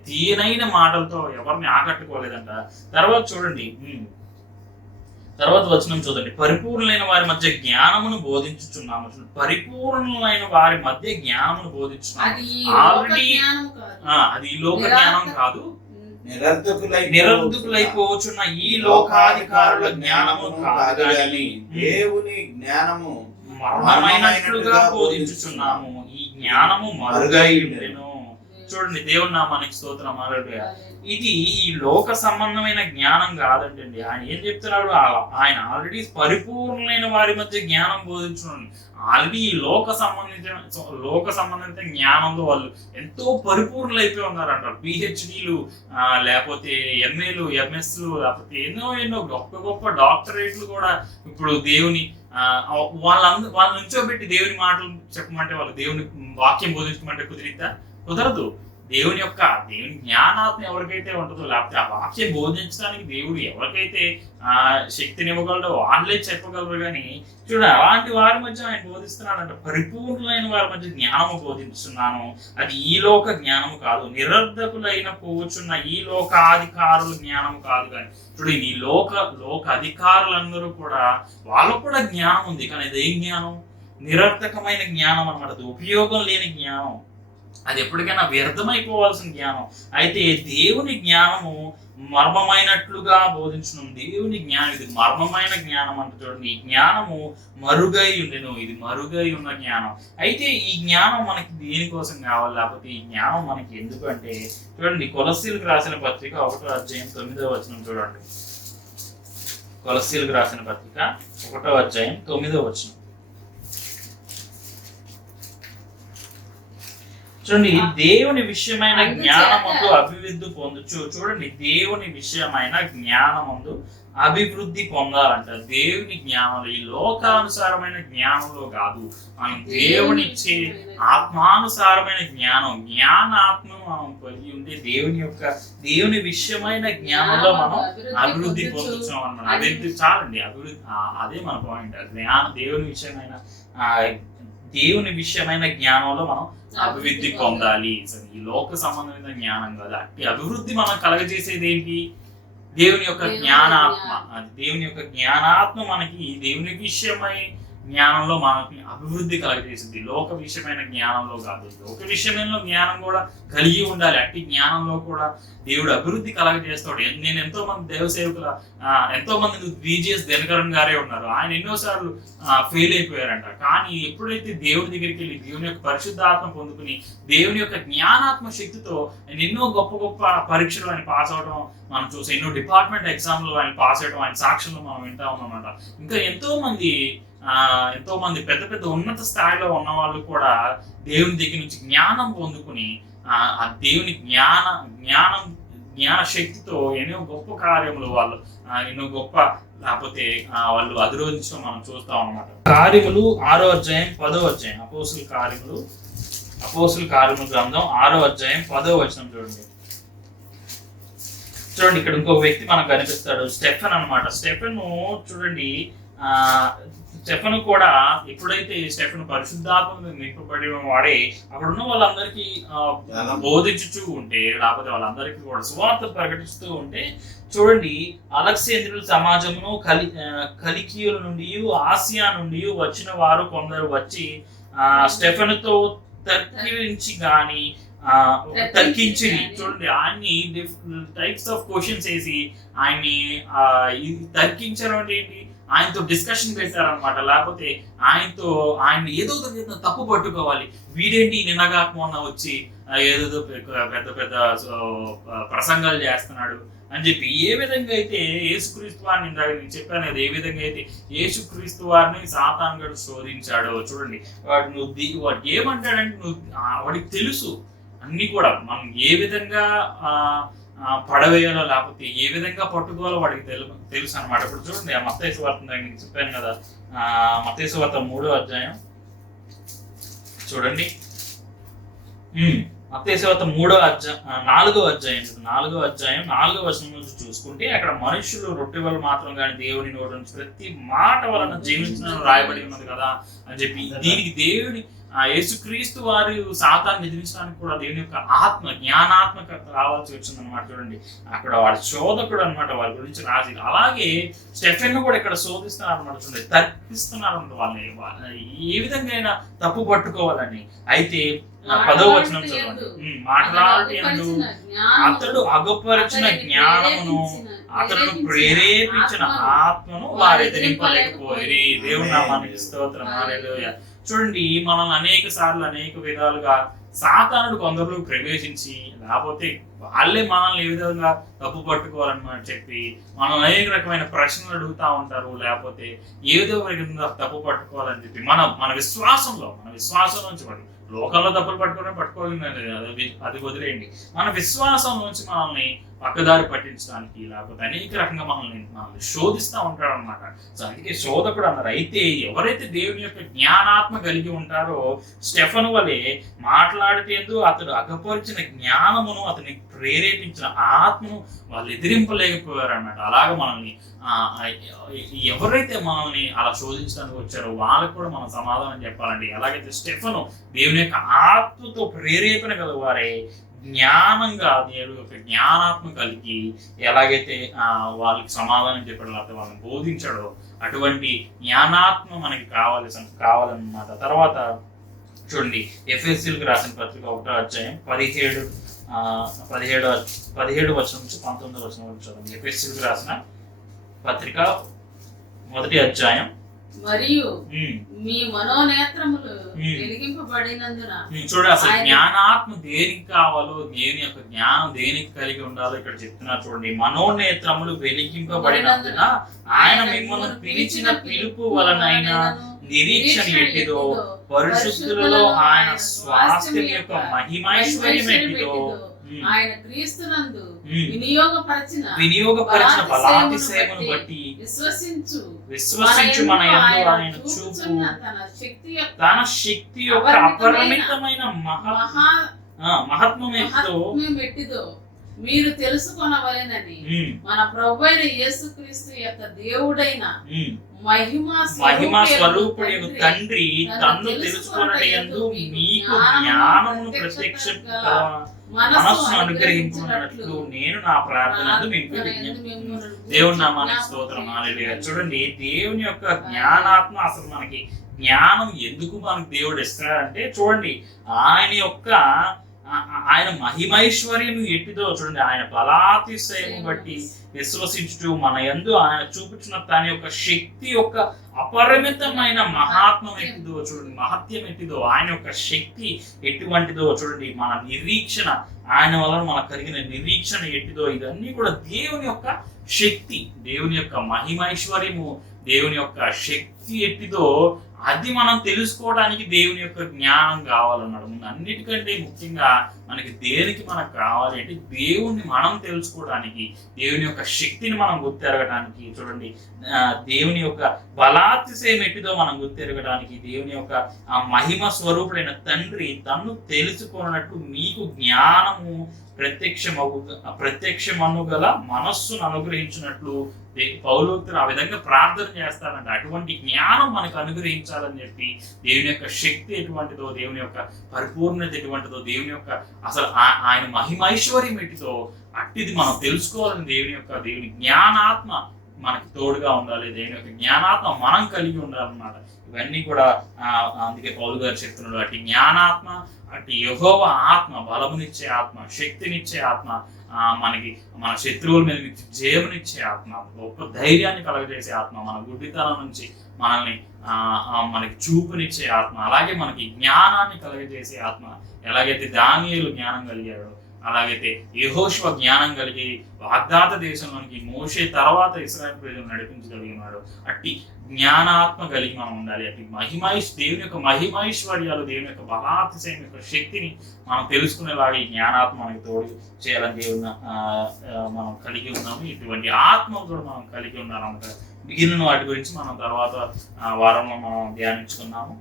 తీయనైన మాటలతో ఎవరిని ఆకట్టుకోలేదంట. తర్వాత చూడండి, తర్వాత వచనం చూడండి, పరిపూర్ణులైన వారి మధ్య జ్ఞానమును బోధించుచున్నాము. పరిపూర్ణులైన వారి మధ్య జ్ఞానమును బోధించున్నాము. ఆల్రెడీ అది ఈ లోక జ్ఞానం కాదు, నిరర్ధకులైపోవచ్చున్న ఈ లోకాధికారుల జ్ఞానము కాదు గాని దేవుని జ్ఞానము మర్మమైనట్లుగా బోధించుచున్నాము. ఈ జ్ఞానము మరుగై ఉండెను. చూడండి, దేవుని నామానికి స్తోత్రం. హల్లెలూయా. ఇది ఈ లోక సంబంధమైన జ్ఞానం కాదండి. ఆయన ఏం చెప్తున్నాడు? ఆయన ఆల్రెడీ పరిపూర్ణమైన వారి మధ్య జ్ఞానం బోధించున్నాడు. ఆల్రెడీ ఈ లోక సంబంధిత జ్ఞానంలో వాళ్ళు ఎంతో పరిపూర్ణులైపోయి ఉన్నారంట. పిహెచ్డీలు, లేకపోతే ఎంఏలు, ఎంఎస్లు, లేకపోతే ఎన్నో గొప్ప డాక్టరేట్లు కూడా ఇప్పుడు దేవుని వాళ్ళ నుంచోబెట్టి దేవుని మాటలు చెప్పమంటే, వాళ్ళు దేవుని వాక్యం బోధించమంటే కుదిరిద్దా? కుదరదు. దేవుని జ్ఞానాత్మ ఎవరికైతే ఉంటుందో, లేకపోతే ఆ వాక్యం బోధించడానికి దేవుడు ఎవరికైతే శక్తిని ఇవ్వగలడో వాళ్ళే చెప్పగలరు. కానీ చూడండి, అలాంటి వారి మధ్య ఆయన బోధిస్తున్నాడంట. పరిపూర్ణులైన వారి మధ్య జ్ఞానము బోధిస్తున్నాను. అది ఈ లోక జ్ఞానము కాదు, నిరర్ధకులైన పోవచ్చున్న ఈ లోకాధికారుల జ్ఞానము కాదు. కానీ చూడండి, ఈ లోక అధికారులందరూ కూడా వాళ్ళకు కూడా జ్ఞానం ఉంది. కానీ అదే జ్ఞానం నిరర్థకమైన జ్ఞానం అన్నమాట. అది ఉపయోగం లేని జ్ఞానం, అది ఎప్పటికైనా వ్యర్థమైపోవాల్సిన జ్ఞానం. అయితే దేవుని జ్ఞానము మర్మమైనట్లుగా బోధించడం. దేవుని జ్ఞానం ఇది మర్మమైన జ్ఞానం అంటే చూడండి, ఈ జ్ఞానము మరుగై ఉండెను. ఇది మరుగై ఉన్న జ్ఞానం. అయితే ఈ జ్ఞానం మనకి దేనికోసం కావాలి? లేకపోతే ఈ జ్ఞానం మనకి ఎందుకు అంటే చూడండి, కొలస్సీలకు రాసిన పత్రిక 1వ అధ్యాయం 9వ వచనం చూడండి. కొలస్సీలకు రాసిన పత్రిక 1వ అధ్యాయం 9వ వచనం చూడండి. దేవుని విషయమైన జ్ఞానమందు అభివృద్ధి పొందొచ్చు. చూడండి, దేవుని విషయమైన జ్ఞానమందు అభివృద్ధి పొందాలంట. దేవుని జ్ఞానంలో, ఈ లోకానుసారమైన జ్ఞానంలో కాదు, మనం దేవునిచ్చే ఆత్మానుసారమైన జ్ఞానాత్మను మనం కలిగి ఉంటే దేవుని విషయమైన జ్ఞానంలో మనం అభివృద్ధి పొందుతున్నాం అన్నమాట. అభివృద్ధి చాలండి, అభివృద్ధి అదే మన పాయింట్. దేవుని విషయమైన జ్ఞానంలో మనం అభివృద్ధి పొందాలి. ఈ లోక సంబంధమైన జ్ఞానం కాదు. అట్టి అభివృద్ధి మనం కలగజేసేది ఏంటి? దేవుని యొక్క జ్ఞానాత్మ. దేవుని యొక్క జ్ఞానాత్మ మనకి దేవుని విషయమై జ్ఞానంలో మనకి అభివృద్ధి కలగజేసింది. లోక విషయమైన జ్ఞానంలో కాదు. లోక విషయమైన జ్ఞానం కూడా కలిగి ఉండాలి. అట్టి జ్ఞానంలో కూడా దేవుడు అభివృద్ధి కలగజేస్తాడు. నేను ఎంతో మంది దేవ సేవకుల ఎంతో మంది విజిఎస్ దినకరన్ గారే ఉన్నారు. ఆయన ఎన్నోసార్లు ఫెయిల్ అయిపోయారంట. కానీ ఎప్పుడైతే దేవుడి దగ్గరికి వెళ్ళి దేవుని యొక్క పరిశుద్ధాత్మ పొందుకుని దేవుని యొక్క జ్ఞానాత్మ శక్తితో ఎన్నో గొప్ప పరీక్షలు ఆయన పాస్ అవడం మనం చూసాం. ఎన్నో డిపార్ట్మెంట్ ఎగ్జామ్లో ఆయన పాస్ అవడం ఆయన సాక్ష్యంలో మనం వింటా ఉన్నామన్నమాట. ఇంకా ఎంతో మంది పెద్ద ఉన్నత స్థాయిలో ఉన్న వాళ్ళు కూడా దేవుని దగ్గర నుంచి జ్ఞానం పొందుకుని ఆ దేవుని జ్ఞాన శక్తితో ఎన్నో గొప్ప కార్యములు వాళ్ళు ఎన్నో గొప్ప లేకపోతే వాళ్ళు అధిరోధించడం మనం చూస్తాం అన్నమాట. కార్యములు 6వ అధ్యాయం 10వ అధ్యాయం అపోస్తుల కార్యములు గ్రంథం 6వ అధ్యాయం 10వ వచనం చూడండి. ఇక్కడ ఇంకొక వ్యక్తి మనకు కనిపిస్తాడు, స్టెఫెన్ అన్నమాట. స్టెఫెన్ చూడండి, స్టెఫెన్ కూడా ఎప్పుడైతే స్టెఫెన్ పరిశుద్ధాత్మ నింపబడిన వాడే అక్కడ ఉన్న వాళ్ళందరికీ బోధించుతూ ఉంటే, లేకపోతే వాళ్ళందరికీ కూడా సువార్త ప్రకటిస్తూ ఉంటే చూడండి, అలెగ్జాంద్రియ సమాజమును కలికియుల నుండి ఆసియా నుండి వచ్చిన వారు కొందరు వచ్చి స్టెఫెన్తో తర్కించి చూడండి, ఆయన్ని టైప్స్ ఆఫ్ క్వశ్చన్స్ వేసి ఆయన్ని తర్కించడం అంటే ఏంటి, ఆయనతో డిస్కషన్ పెట్టారనమాట. లేకపోతే ఆయన ఏదో తప్పు పట్టుకోవాలి. వీడేంటి నిన్నగా మొన్న వచ్చి ఏదో పెద్ద ప్రసంగాలు చేస్తున్నాడు అని చెప్పి ఏ విధంగా అయితే యేసుక్రీస్తు వారిని ఇందాక నేను చెప్పాను కదా, ఏ విధంగా అయితే యేసుక్రీస్తు వారిని సాతాను గడు శోధించాడో చూడండి. వాడు ఏమంటాడంటే వాడికి తెలుసు అన్ని కూడా, మనం ఏ విధంగా పడవేయాలో లేకపోతే ఏ విధంగా పట్టుకోవాలో వాడికి తెలుసు అనమాట. ఇప్పుడు చూడండి, ఆ మత్తయి సువార్త చెప్పాను కదా, మత్తయి సువార్త 3వ అధ్యాయం చూడండి. మత్తయి సువార్త 4వ అధ్యాయం 4వ వచనం నుంచి చూసుకుంటే అక్కడ మనుషులు రొట్టె వల్ల మాత్రం కానీ దేవుని నోటి నుంచి ప్రతి మాట వలన జీవించిన రాయబడి ఉన్నది కదా అని చెప్పి, దీనికి దేవుని యేసుక్రీస్తు వారు సాతాన్ని ఎదిరించడానికి కూడా దేవుని యొక్క ఆత్మ జ్ఞానాత్మక రావాల్సి వచ్చింది అనమాట. చూడండి, అక్కడ వాడి శోధకుడు అనమాట, వారి గురించి రాసి. అలాగే స్టెఫెన్ కూడా ఇక్కడ శోధిస్తున్నారు అనమాట. చూడండి, తర్కిస్తున్నారు అనమాట వాళ్ళని ఏ విధంగా అయినా తప్పు పట్టుకోవాలని. అయితే 10వ వచనం చూడండి, మాట్లాడేందు అతడు అగపరిచిన జ్ఞానమును అతను ప్రేరేపించిన ఆత్మను వారు ఎదిరింపలేకపోయి. దేవుని నామానికి స్తోత్రం. హల్లెలూయా. చూడండి, మనల్ని అనేక సార్లు అనేక విధాలుగా సాతానుడు కొందరు ప్రవేశించి, లేకపోతే వాళ్ళే మనల్ని ఏ విధంగా తప్పు పట్టుకోవాలని చెప్పి మనల్ని అనేక రకమైన ప్రశ్నలు అడుగుతా ఉంటారు, లేకపోతే ఏ విధంగా తప్పు పట్టుకోవాలని చెప్పి మన విశ్వాసంలో నుంచి పడి లోకంలో తప్పులు పట్టుకోవాలి అది వదిలేయండి. మన విశ్వాసం నుంచి మనల్ని పక్కదారి పట్టించడానికి, లేకపోతే అనేక రకంగా మనల్ని శోధిస్తూ ఉంటాడు అనమాట. సో అందుకే శోధకుడు అన్నారు. అయితే ఎవరైతే దేవుని యొక్క జ్ఞానాత్మ కలిగి ఉంటారో, స్టెఫను వలె మాట్లాడితేందు అతడు అగపరిచిన జ్ఞానమును అతని ప్రేరేపించిన ఆత్మను వాళ్ళు ఎదిరింపలేకపోయారు అన్నమాట. అలాగే మనల్ని ఎవరైతే మనల్ని అలా శోధించడానికి వచ్చారో వాళ్ళకు కూడా మనం సమాధానం చెప్పాలండి. ఎలాగైతే స్టెఫను దేవుని యొక్క ఆత్మతో ప్రేరేపణ కలవారే జ్ఞానంగా దేవుడి యొక్క జ్ఞానాత్మ కలిగి ఎలాగైతే వాళ్ళకి సమాధానం చెప్పడం, లేకపోతే వాళ్ళని బోధించడో అటువంటి జ్ఞానాత్మ మనకి కావాలన్నమాట. తర్వాత చూడండి, ఎఫెసీయులకు రాసిన పత్రిక 1వ అధ్యాయం 17 వచనం నుంచి 19వ వచనం వరకు చూడండి. ఎఫెసీయులకు రాసిన పత్రిక 1వ అధ్యాయం. మరియు మీ మనోనేత్రములు వెలిగింపబడినందున. చూడండి, అసలు జ్ఞానాత్మ దేనికి కావాలో, దేవుని యొక్క జ్ఞానం దేనికి కలిగి ఉండాలో ఇక్కడ చెప్తున్నారు. చూడండి, మనోనేత్రములు వెలిగింపబడినందున ఆయన మిమ్మల్ని పిలిచిన పిలుపు వలనైన నిరీక్షణ ఎట్టిదో, పరిశుద్ధులలో ఆయన స్వాస్థ్యం యొక్క మహిమైశ్వర్యం ఎట్టిదో, ఆయన క్రీస్తునందు వినియోగపరిచిన బలాతిశయమును బట్టి విశ్వసించు మన యందు ఆయన చూపు తన శక్తి యొక్క అపరిమితమైన మహత్వమెట్టిదో మీరు తెలుసుకొనవలెనని మన ప్రభువైన యేసుక్రీస్తు యొక్క దేవుడైన మహిమా స్వరూపుడైన తండ్రి తన్ను తెలుసుకొనుటయందు మీకు జ్ఞానమును మనస్సును అనుగ్రహించుకున్నట్లు నేను నా ప్రార్థన దేవుని నామానికి స్తోత్రం. హల్లెలూయా. చూడండి, దేవుని యొక్క జ్ఞానాత్మ అసలు మనకి జ్ఞానం ఎందుకు మనకు దేవుడు ఇస్తున్నాడంటే, చూడండి, ఆయన మహిమైశ్వర్యం ఎట్టిదో చూడండి, ఆయన బలాతిశయము బట్టి విశ్వసించుటూ మన యందు ఆయన చూపించిన తన యొక్క శక్తి యొక్క అపరిమితమైన మహాత్మ్యం ఎట్టిదో చూడండి, మహత్యం ఎట్టిదో, ఆయన యొక్క శక్తి ఎటువంటిదో చూడండి, మన నిరీక్షణ ఆయన వలన మనకు కలిగిన నిరీక్షణ ఎట్టిదో, ఇవన్నీ కూడా దేవుని యొక్క శక్తి, దేవుని యొక్క మహిమైశ్వర్యము, దేవుని యొక్క శక్తి ఎట్టిదో అది మనం తెలుసుకోవడానికి దేవుని యొక్క జ్ఞానం కావాలన్నాడు. అన్నిటికంటే ముఖ్యంగా మనకి దేనికి మనకు కావాలి అంటే దేవుణ్ణి మనం తెలుసుకోవడానికి, దేవుని యొక్క శక్తిని మనం గుర్తెరగడానికి, చూడండి, దేవుని యొక్క బలాతిశయం ఎట్టిదో మనం గుర్తెరగడానికి, దేవుని యొక్క ఆ మహిమ స్వరూపుడైన తండ్రి తన్ను తెలుసుకున్నట్టు మీకు జ్ఞానము ప్రత్యక్షమను గల మనస్సును అనుగ్రహించినట్లు పౌలోక్తులు ఆ విధంగా ప్రార్థన చేస్తారంట. అటువంటి జ్ఞానం మనకు అనుగ్రహించాలని చెప్పి, దేవుని యొక్క శక్తి ఎటువంటిదో, దేవుని యొక్క పరిపూర్ణత ఎటువంటిదో, దేవుని యొక్క అసలు ఆయన మహిమైశ్వర్యం ఎట్టిదో అట్టిది మనం తెలుసుకోవాలని దేవుని జ్ఞానాత్మ మనకి తోడుగా ఉండాలి. దేవుని యొక్క జ్ఞానాత్మ మనం కలిగి ఉండాలన్నమాట. ఇవన్నీ కూడా అందుకే పౌలు గారు చెప్తున్నాడు, అటు జ్ఞానాత్మ, అటు యెహోవా ఆత్మ, బలమునిచ్చే ఆత్మ, శక్తినిచ్చే ఆత్మ, మనకి మన శత్రువుల మీద జయమునిచ్చే ఆత్మ, గొప్ప ధైర్యాన్ని కలగజేసే ఆత్మ, మన గుడ్డితనం నుంచి మనకి చూపునిచ్చే ఆత్మ, అలాగే మనకి జ్ఞానాన్ని కలగజేసే ఆత్మ. ఎలాగైతే దానియేలు జ్ఞానం కలిగాడో, అలాగైతే యెహోషువ జ్ఞానం కలిగి వాగ్దాత దేశంలోనికి మోషే తర్వాత ఇశ్రాయేలు ప్రజలు నడిపించగలిగినాడు. అట్టి జ్ఞానాత్మ కలిగి మనం ఉండాలి. అట్టి దేవుని యొక్క మహిమైశ్వర్యాలు, దేవుని యొక్క బలాతిశయం యొక్క శక్తిని మనం తెలుసుకునేలాగా ఈ జ్ఞానాత్మ మనకి తోడు చేయాలని దేవుని మనం కలిగి ఉన్నాము. ఇటువంటి ఆత్మ కూడా మనం కలిగి ఉన్నాము. మిగిలిన వాటి గురించి మనం తర్వాత వారంలో మనం ధ్యానించుకున్నాము.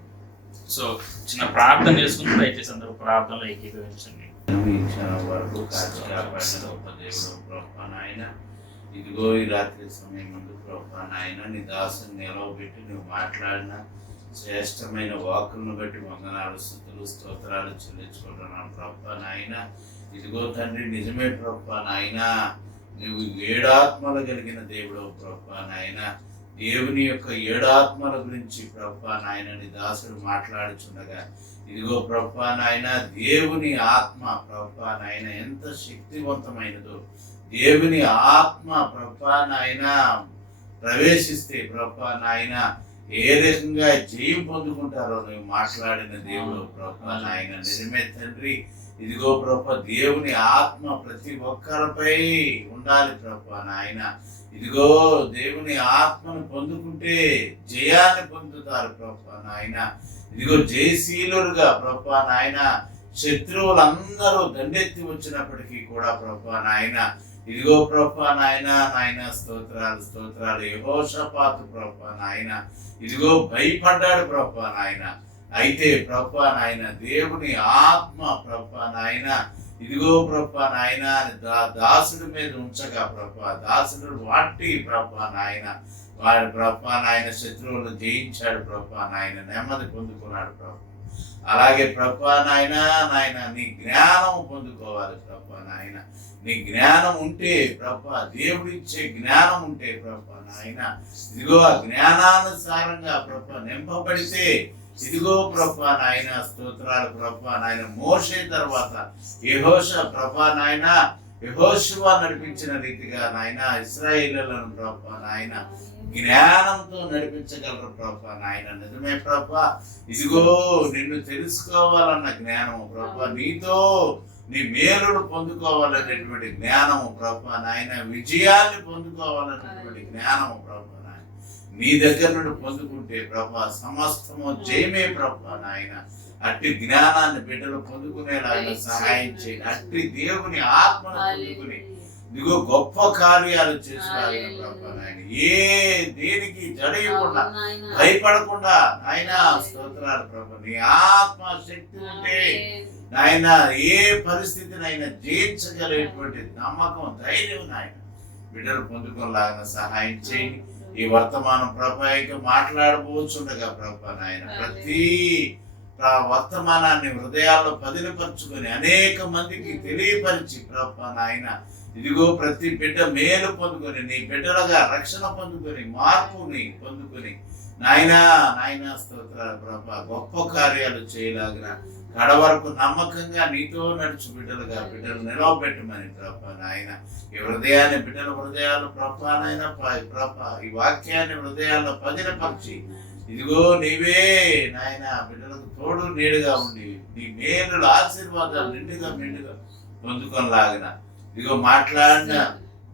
సో చిన్న ప్రార్థన చేసుకుని దయచేసి అందరూ ప్రార్థనలో ఏకీభవించండి. ఈ క్షణం వరకు కాచి కాపాడిన గొప్ప దేవుడు ప్రభా నాయన, ఇదిగో ఈ రాత్రి సమయం ముందు ప్రభా నాయన నీ దాసుని నిలవబెట్టి నువ్వు మాట్లాడిన శ్రేష్టమైన వాక్కులను బట్టి వందనాలు, స్తుతులు, స్తోత్రాలు చెల్లించుకుంటున్నాను ప్రభా నాయన. ఇదిగో తండ్రి నిజమే ప్రభా నాయన, నువ్వు ఏడాత్మలు కలిగిన దేవుడు ప్రభా నాయన. దేవుని యొక్క ఏడాత్మల గురించి ప్రభా నాయన నీ దాసుడు మాట్లాడుచుండగా, ఇదిగో ప్రభా నాయన దేవుని ఆత్మ ప్రభా నాయన ఎంత శక్తివంతమైనదో, దేవుని ఆత్మ ప్రభా నాయన ప్రవేశిస్తే ప్రభా నాయన ఏ రకంగా జయం పొందుకుంటారో నువ్వు మాట్లాడిన దేవుడు ప్రభా నాయన. నిజమే తండ్రి, ఇదిగో ప్రభా దేవుని ఆత్మ ప్రతి ఒక్కరిపై ఉండాలి ప్రభా నాయన. ఇదిగో దేవుని ఆత్మను పొందుకుంటే జయాన్ని పొందుతారు ప్రభా నాయన. ఇదిగో జయశీలుగా ప్రభా నాయన శత్రువులందరూ దండెత్తి వచ్చినప్పటికీ కూడా ప్రభా నాయన, ఇదిగో ప్రభా నాయన నాయన స్తోత్రాలు స్తోత్రాలు. యెహోషాపాతు ప్రభా నాయన ఇదిగో భయపడ్డాడు ప్రభా నాయన. అయితే ప్రభా నాయన దేవుని ఆత్మ ప్రభా నాయన ఇదిగో ప్రభా నాయన దాసుడి మీద ఉంచగా ప్రభా దాసుడు వాటి ప్రభా నాయన వారి ప్రభా నాయన శత్రువులు జయించాడు ప్రభా నాయన, నెమ్మది పొందుకున్నాడు ప్రభా. అలాగే ప్రభా నాయన నాయన నీ జ్ఞానం పొందుకోవాలి ప్రభా నాయన. నీ జ్ఞానం ఉంటే ప్రభా, దేవుడిచ్చే జ్ఞానం ఉంటే ప్రభా నాయన ఇదిగో ఆ జ్ఞానానుసారంగా ప్రభా నింపబడితే ఇదిగో ప్రభా నాయన స్తోత్రాలు ప్రభా నాయన. మోషే తర్వాత ప్రభా నాయన యెహోషువ నడిపించిన రీతిగా నాయన ఇశ్రాయేలులను ప్రభా నాయన జ్ఞానంతో నడిపించగలరు ప్రభా నాయన. నిజమే ప్రభా, ఇదిగో నిన్ను తెలుసుకోవాలన్న జ్ఞానము ప్రభా, నీతో నీ మేలును పొందుకోవాలనేటువంటి జ్ఞానము ప్రభా నాయన, విజయాన్ని పొందుకోవాలనేటువంటి జ్ఞానము ప్రభా నాయన నీ దగ్గర నుండి పొందుకుంటే ప్రభా సమస్తము జయమే ప్రభా నాయన. అట్టి జ్ఞానాన్ని బిడ్డలు పొందుకునేలాగా సహాయం చేయండి. అట్టి దేవుని ఆత్మను పొందుకుని ఇదిగో గొప్ప కార్యాలు చేసేలాగా ప్రభా నాయన, ఏ దేనికి జడయకుండా భయపడకుండా నాయన స్తోత్రాలు ప్రభా. నీ ఆత్మ శక్తి ఉంటే నాయన ఏ పరిస్థితినైనా జయించగలిగేటువంటి నమ్మకం ధైర్యం నాయన బిడ్డలు పొందుకోలాగా సహాయం చేయండి. ఈ వర్తమానం ప్రభా ఇంకా మాట్లాడబోచుండగా ప్రభా నాయన ప్రతి వర్తమానాన్ని హృదయాల్లో పదిలపరుచుకొని అనేక మందికి తెలియపరిచి ప్రభా నాయన ఇదిగో ప్రతి బిడ్డ మేలు పొందుకొని నీ బిడ్డలుగా రక్షణ పొందుకొని మార్పుని పొందుకొని నాయన స్తోత్రాలు ప్రభా గొప్ప కార్యాలు చేయలాగిన కడ వరకు నమ్మకంగా నీతో నడుచు బిడ్డలుగా బిడ్డలు నిలవబెట్టమని ప్రభా నాయన. ఈ హృదయాన్ని బిడ్డల హృదయాలు ప్రభా నాయన ప్రభా ఈ వాక్యాన్ని హృదయాల్లో పదిలపరిచి ఇదిగో నీవే నాయన బిడ్డలకు తోడు నీడుగా ఉండి నీ మేలు ఆశీర్వాదాలు నిండుగా పొందుకొనలాగిన ఇదిగో మాట్లాడిన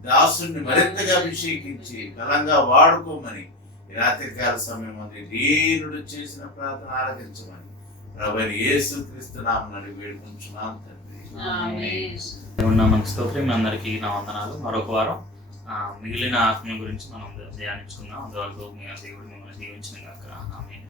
దాసుని మరింతగా అభిషేకించి బలంగా వాడుకోమని ఈ రాత్రికాల సమయం ఉంది దీనుడు చేసిన ప్రార్థన ఆలకించమని ప్రభువైన యేసుక్రీస్తు నామమున వేడుకుంటున్నాం తండ్రి. దేవుని నామమునకు స్తోత్రం. మీ అందరికీ నా వందనాలు. మరొక వారం మిగిలిన ఆత్మ గురించి మనం ధ్యానించుకుందాం. అందువరకు మీ దేవుడు మిమ్మల్ని దీవించిన గాక. ఆమేన్.